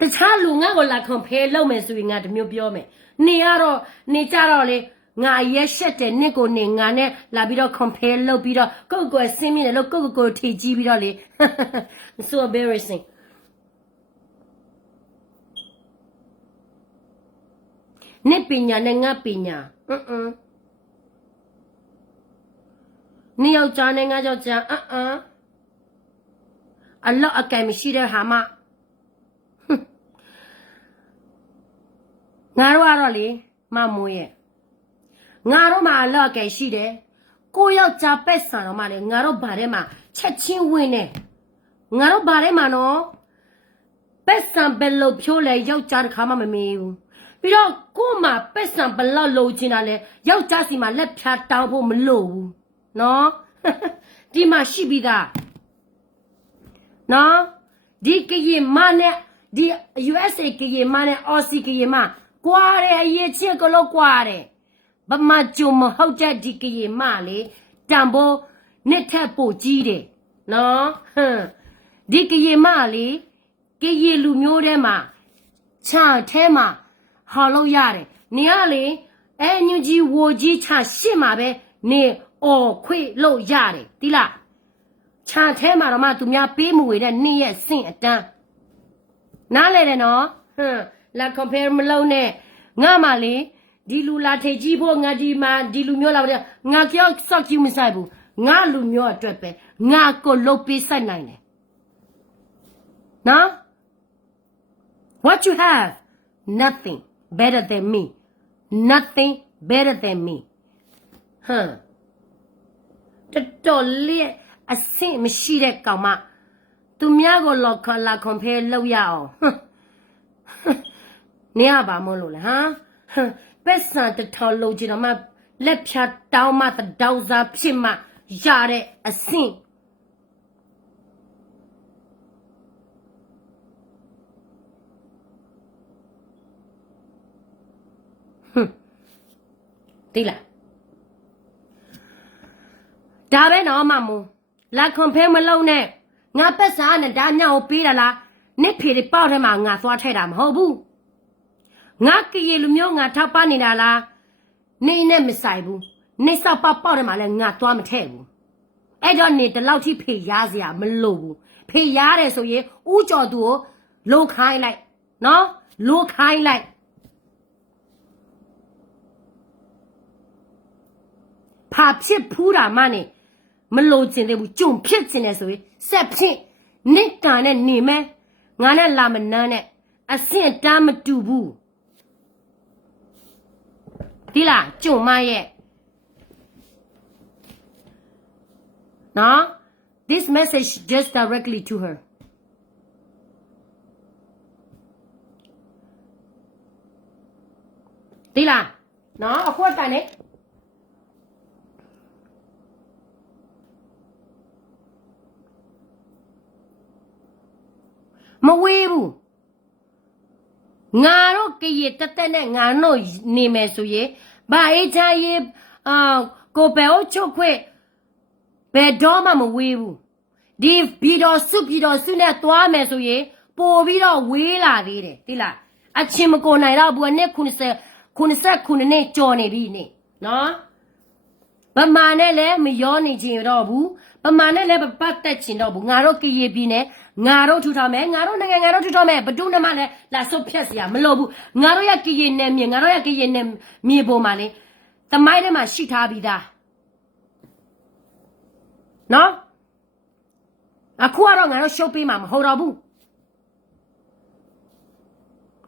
တခြားလူငါ့ကိုလာ compare လုပ်မယ်ဆိုရင်ငါတမျိုးပြောမယ်နေကြတော့လေငါရက်ရှက်တယ်နင့်ကိုနေငါနဲ့လာပြီးတော့ compare လုပ်ပြီးတော့ကိုယ့်ဆင်းမြင့်တယ်လို့ကိုယ်ထေကြီးပြီးတော့လေ so embarrassingနေပညာနဲ့ငါပညာနေယောက်ျားနဲ့ငါယောက်ျားအလော့အကဲမရှိတဲ့ဟာမငါတို့ကတော့လေမမိုးရဲ့ငါတို့မှာအလော့အကဲရှိတယ်ကိုယောက်ျားပက်ဆန်တော့မှလေငါတို့ဘာထဲမှာချက်ချင်းဝင်နေငါတို့ဘာထဲမှာနော်ပက်ဆန်ဘယ်လိုဖြိုးလဲယောက်ျားတစ်ခါမှမမေးဘူးပြီးတော့ကို့မှာပက်ဆန်ဘလောက်လိုချင်တာလဲယောက်ျားစီမှာလက်ဖြာတောင်းဖို့မလိုဘူးနော်ဒီမှာရှိပြီးသားနော်ဒီကရင်မနဲ့ဒီ USA ကရင်မနဲ့ Aussie ကရင်မကွာတယ်အရေးချင်းကလို့ကွာတယ်ဗမာကျုံမဟုတ်တဲ့ဒီကရင်မလေတံပိုးနှစ်ထပ်ပို့ကြီးတယ်နော်ဒီကရင်မလေကရင်လူမျိုးထဲမှာခြံထဲမှာဟော်လို့ရတယ်နေရလေညူကြီးဝိုကြီးခြံရှစ်မှာပဲနေအော်ခွေလို့ရတယ်တိလားခြံထဲမှာတော့မှသူများပေးမဝေတဲ့နေ့ရဲ့စင့်အတန်းနားလေတယ်နော်လာ compare မလုပ်နဲ့ငါမှလေဒီလူလာထေကြီးဖို့ငါဒီမှာဒီလူမျိုးလာတဲ့ငါကြောက်စောက်ကြီးမဆိုင်ဘူးငါလူမျိုးအတွက်ပဲငါကိုလုတ်ပေးဆိုင်နိုင်တယ်နော် what you have nothing better than me nothing better than me တော်လေး အဆင့်မရှိတဲ့ကောင်မသူများကိုလောက်ခလာကွန်ဖဲလောက်ရအောင်နေရပါမလို့လေဟမ်ပက်ဆန်တထော်လုံးချင်တော့မှလက်ဖြတ်တောင်းမှတောင်းစားဖြစ်မှရတဲ့အဆင့်တိလားဒါပဲနော်မမိုးလာကွန်ဖဲမလုံးနဲ့ငါပက်ဆန်နဲ့ဒါညောင်ပေးတာလားနစ်ဖေတွေပေါက်ထဲမှာငါသွားထိုက်တာမဟုတ်ဘူးငါကရေလူမျိုးငါထောက်ပနေတာလားနေနဲ့မဆိုင်ဘူးနေစောက်ပေါက်ထဲမှာလည်းငါသွားမထဲ့ဘူးအဲ့တော့နေတလောက်ထိဖေရစရာမလိုဘူးဖေရတယ်ဆိုရင်ဥကြော်သူကိုလိုခိုင်းလိုက်နော်လိုခိုင်းလိုက်ဖာဖြစ်ဖူးတာမှနေမလိုချင်သေးဘူးကြုံဖြစ်ချင်တယ်ဆိုရင်ဆက်ဖြစ်နိတ်ကန်နဲ့နေမဲငါနဲ့လာမနန်းနဲ့အဆင့်တမ်းမတူဘူးဒီလားကြုံမရဲ့နော် this message just directly to her ဒီလားနော်အခုတိုင်နေမဝေးဘူးငါတို့ကရတက်နဲ့ငါတို့နေမယ်ဆိုရင်ဘာအေးချာရေးကိုပဲအချုပ်ခွေဘယ်တော့မှမဝေးဘူးဒီဘီတော်စုနဲ့သွားမယ်ဆိုရင်ပို့ပြီးတော့ဝေးလာသေးတယ်သိလားအချင်းမကုန်နိုင်တော့ဘူးနဲ့90နဲ့ကြော်နေပြီနေနော်ဗမာနဲ့လည်းမရောနေချင်တော့ဘူးဗမာနဲ့လည်းပတ်သက်ချင်တော့ဘူးငါတို့ကရပြီးနဲ့ငါတို့ထူထောင်မယ်ငါတို့နိုင်ငံငါတို့ထူထောင်မယ်ဘဒုနဲ့မှလည်းလာဆုတ်ဖြတ်စရာမလိုဘူးငါတို့ရကရနဲ့မြေငါတို့ရကရနဲ့မြေပေါ်မှာလေတမိုင်းထဲမှာရှိထားပြီးသားနော်အခုကတော့ငါတို့ရှုပ်ပေးမှာမဟုတ်တော့ဘူး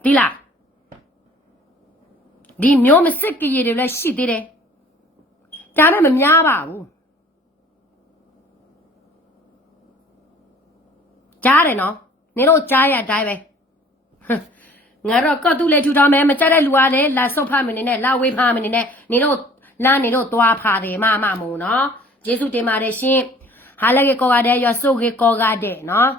ဒီလားဒီမျိုးမစစ်ကရတွေလည်းရှိသေးတယ်ဒါနဲ့မများပါဘူးကြားတယ်နော်နင်တို့ကြားရအတိုင်းပဲငါတော့ကော့တူလေထူထောင်မယ်မကြတဲ့လူကလည်းလာဆုတ်ဖမနေနဲ့လာဝေးဖမနေနဲ့နင်တို့သွားဖာတယ်မမို့နော်ယေရှုတင်ပါတယ်ရှင်ဟာလည်းကောကတဲ့ရဆုတ်ကေကောကတဲ့နော်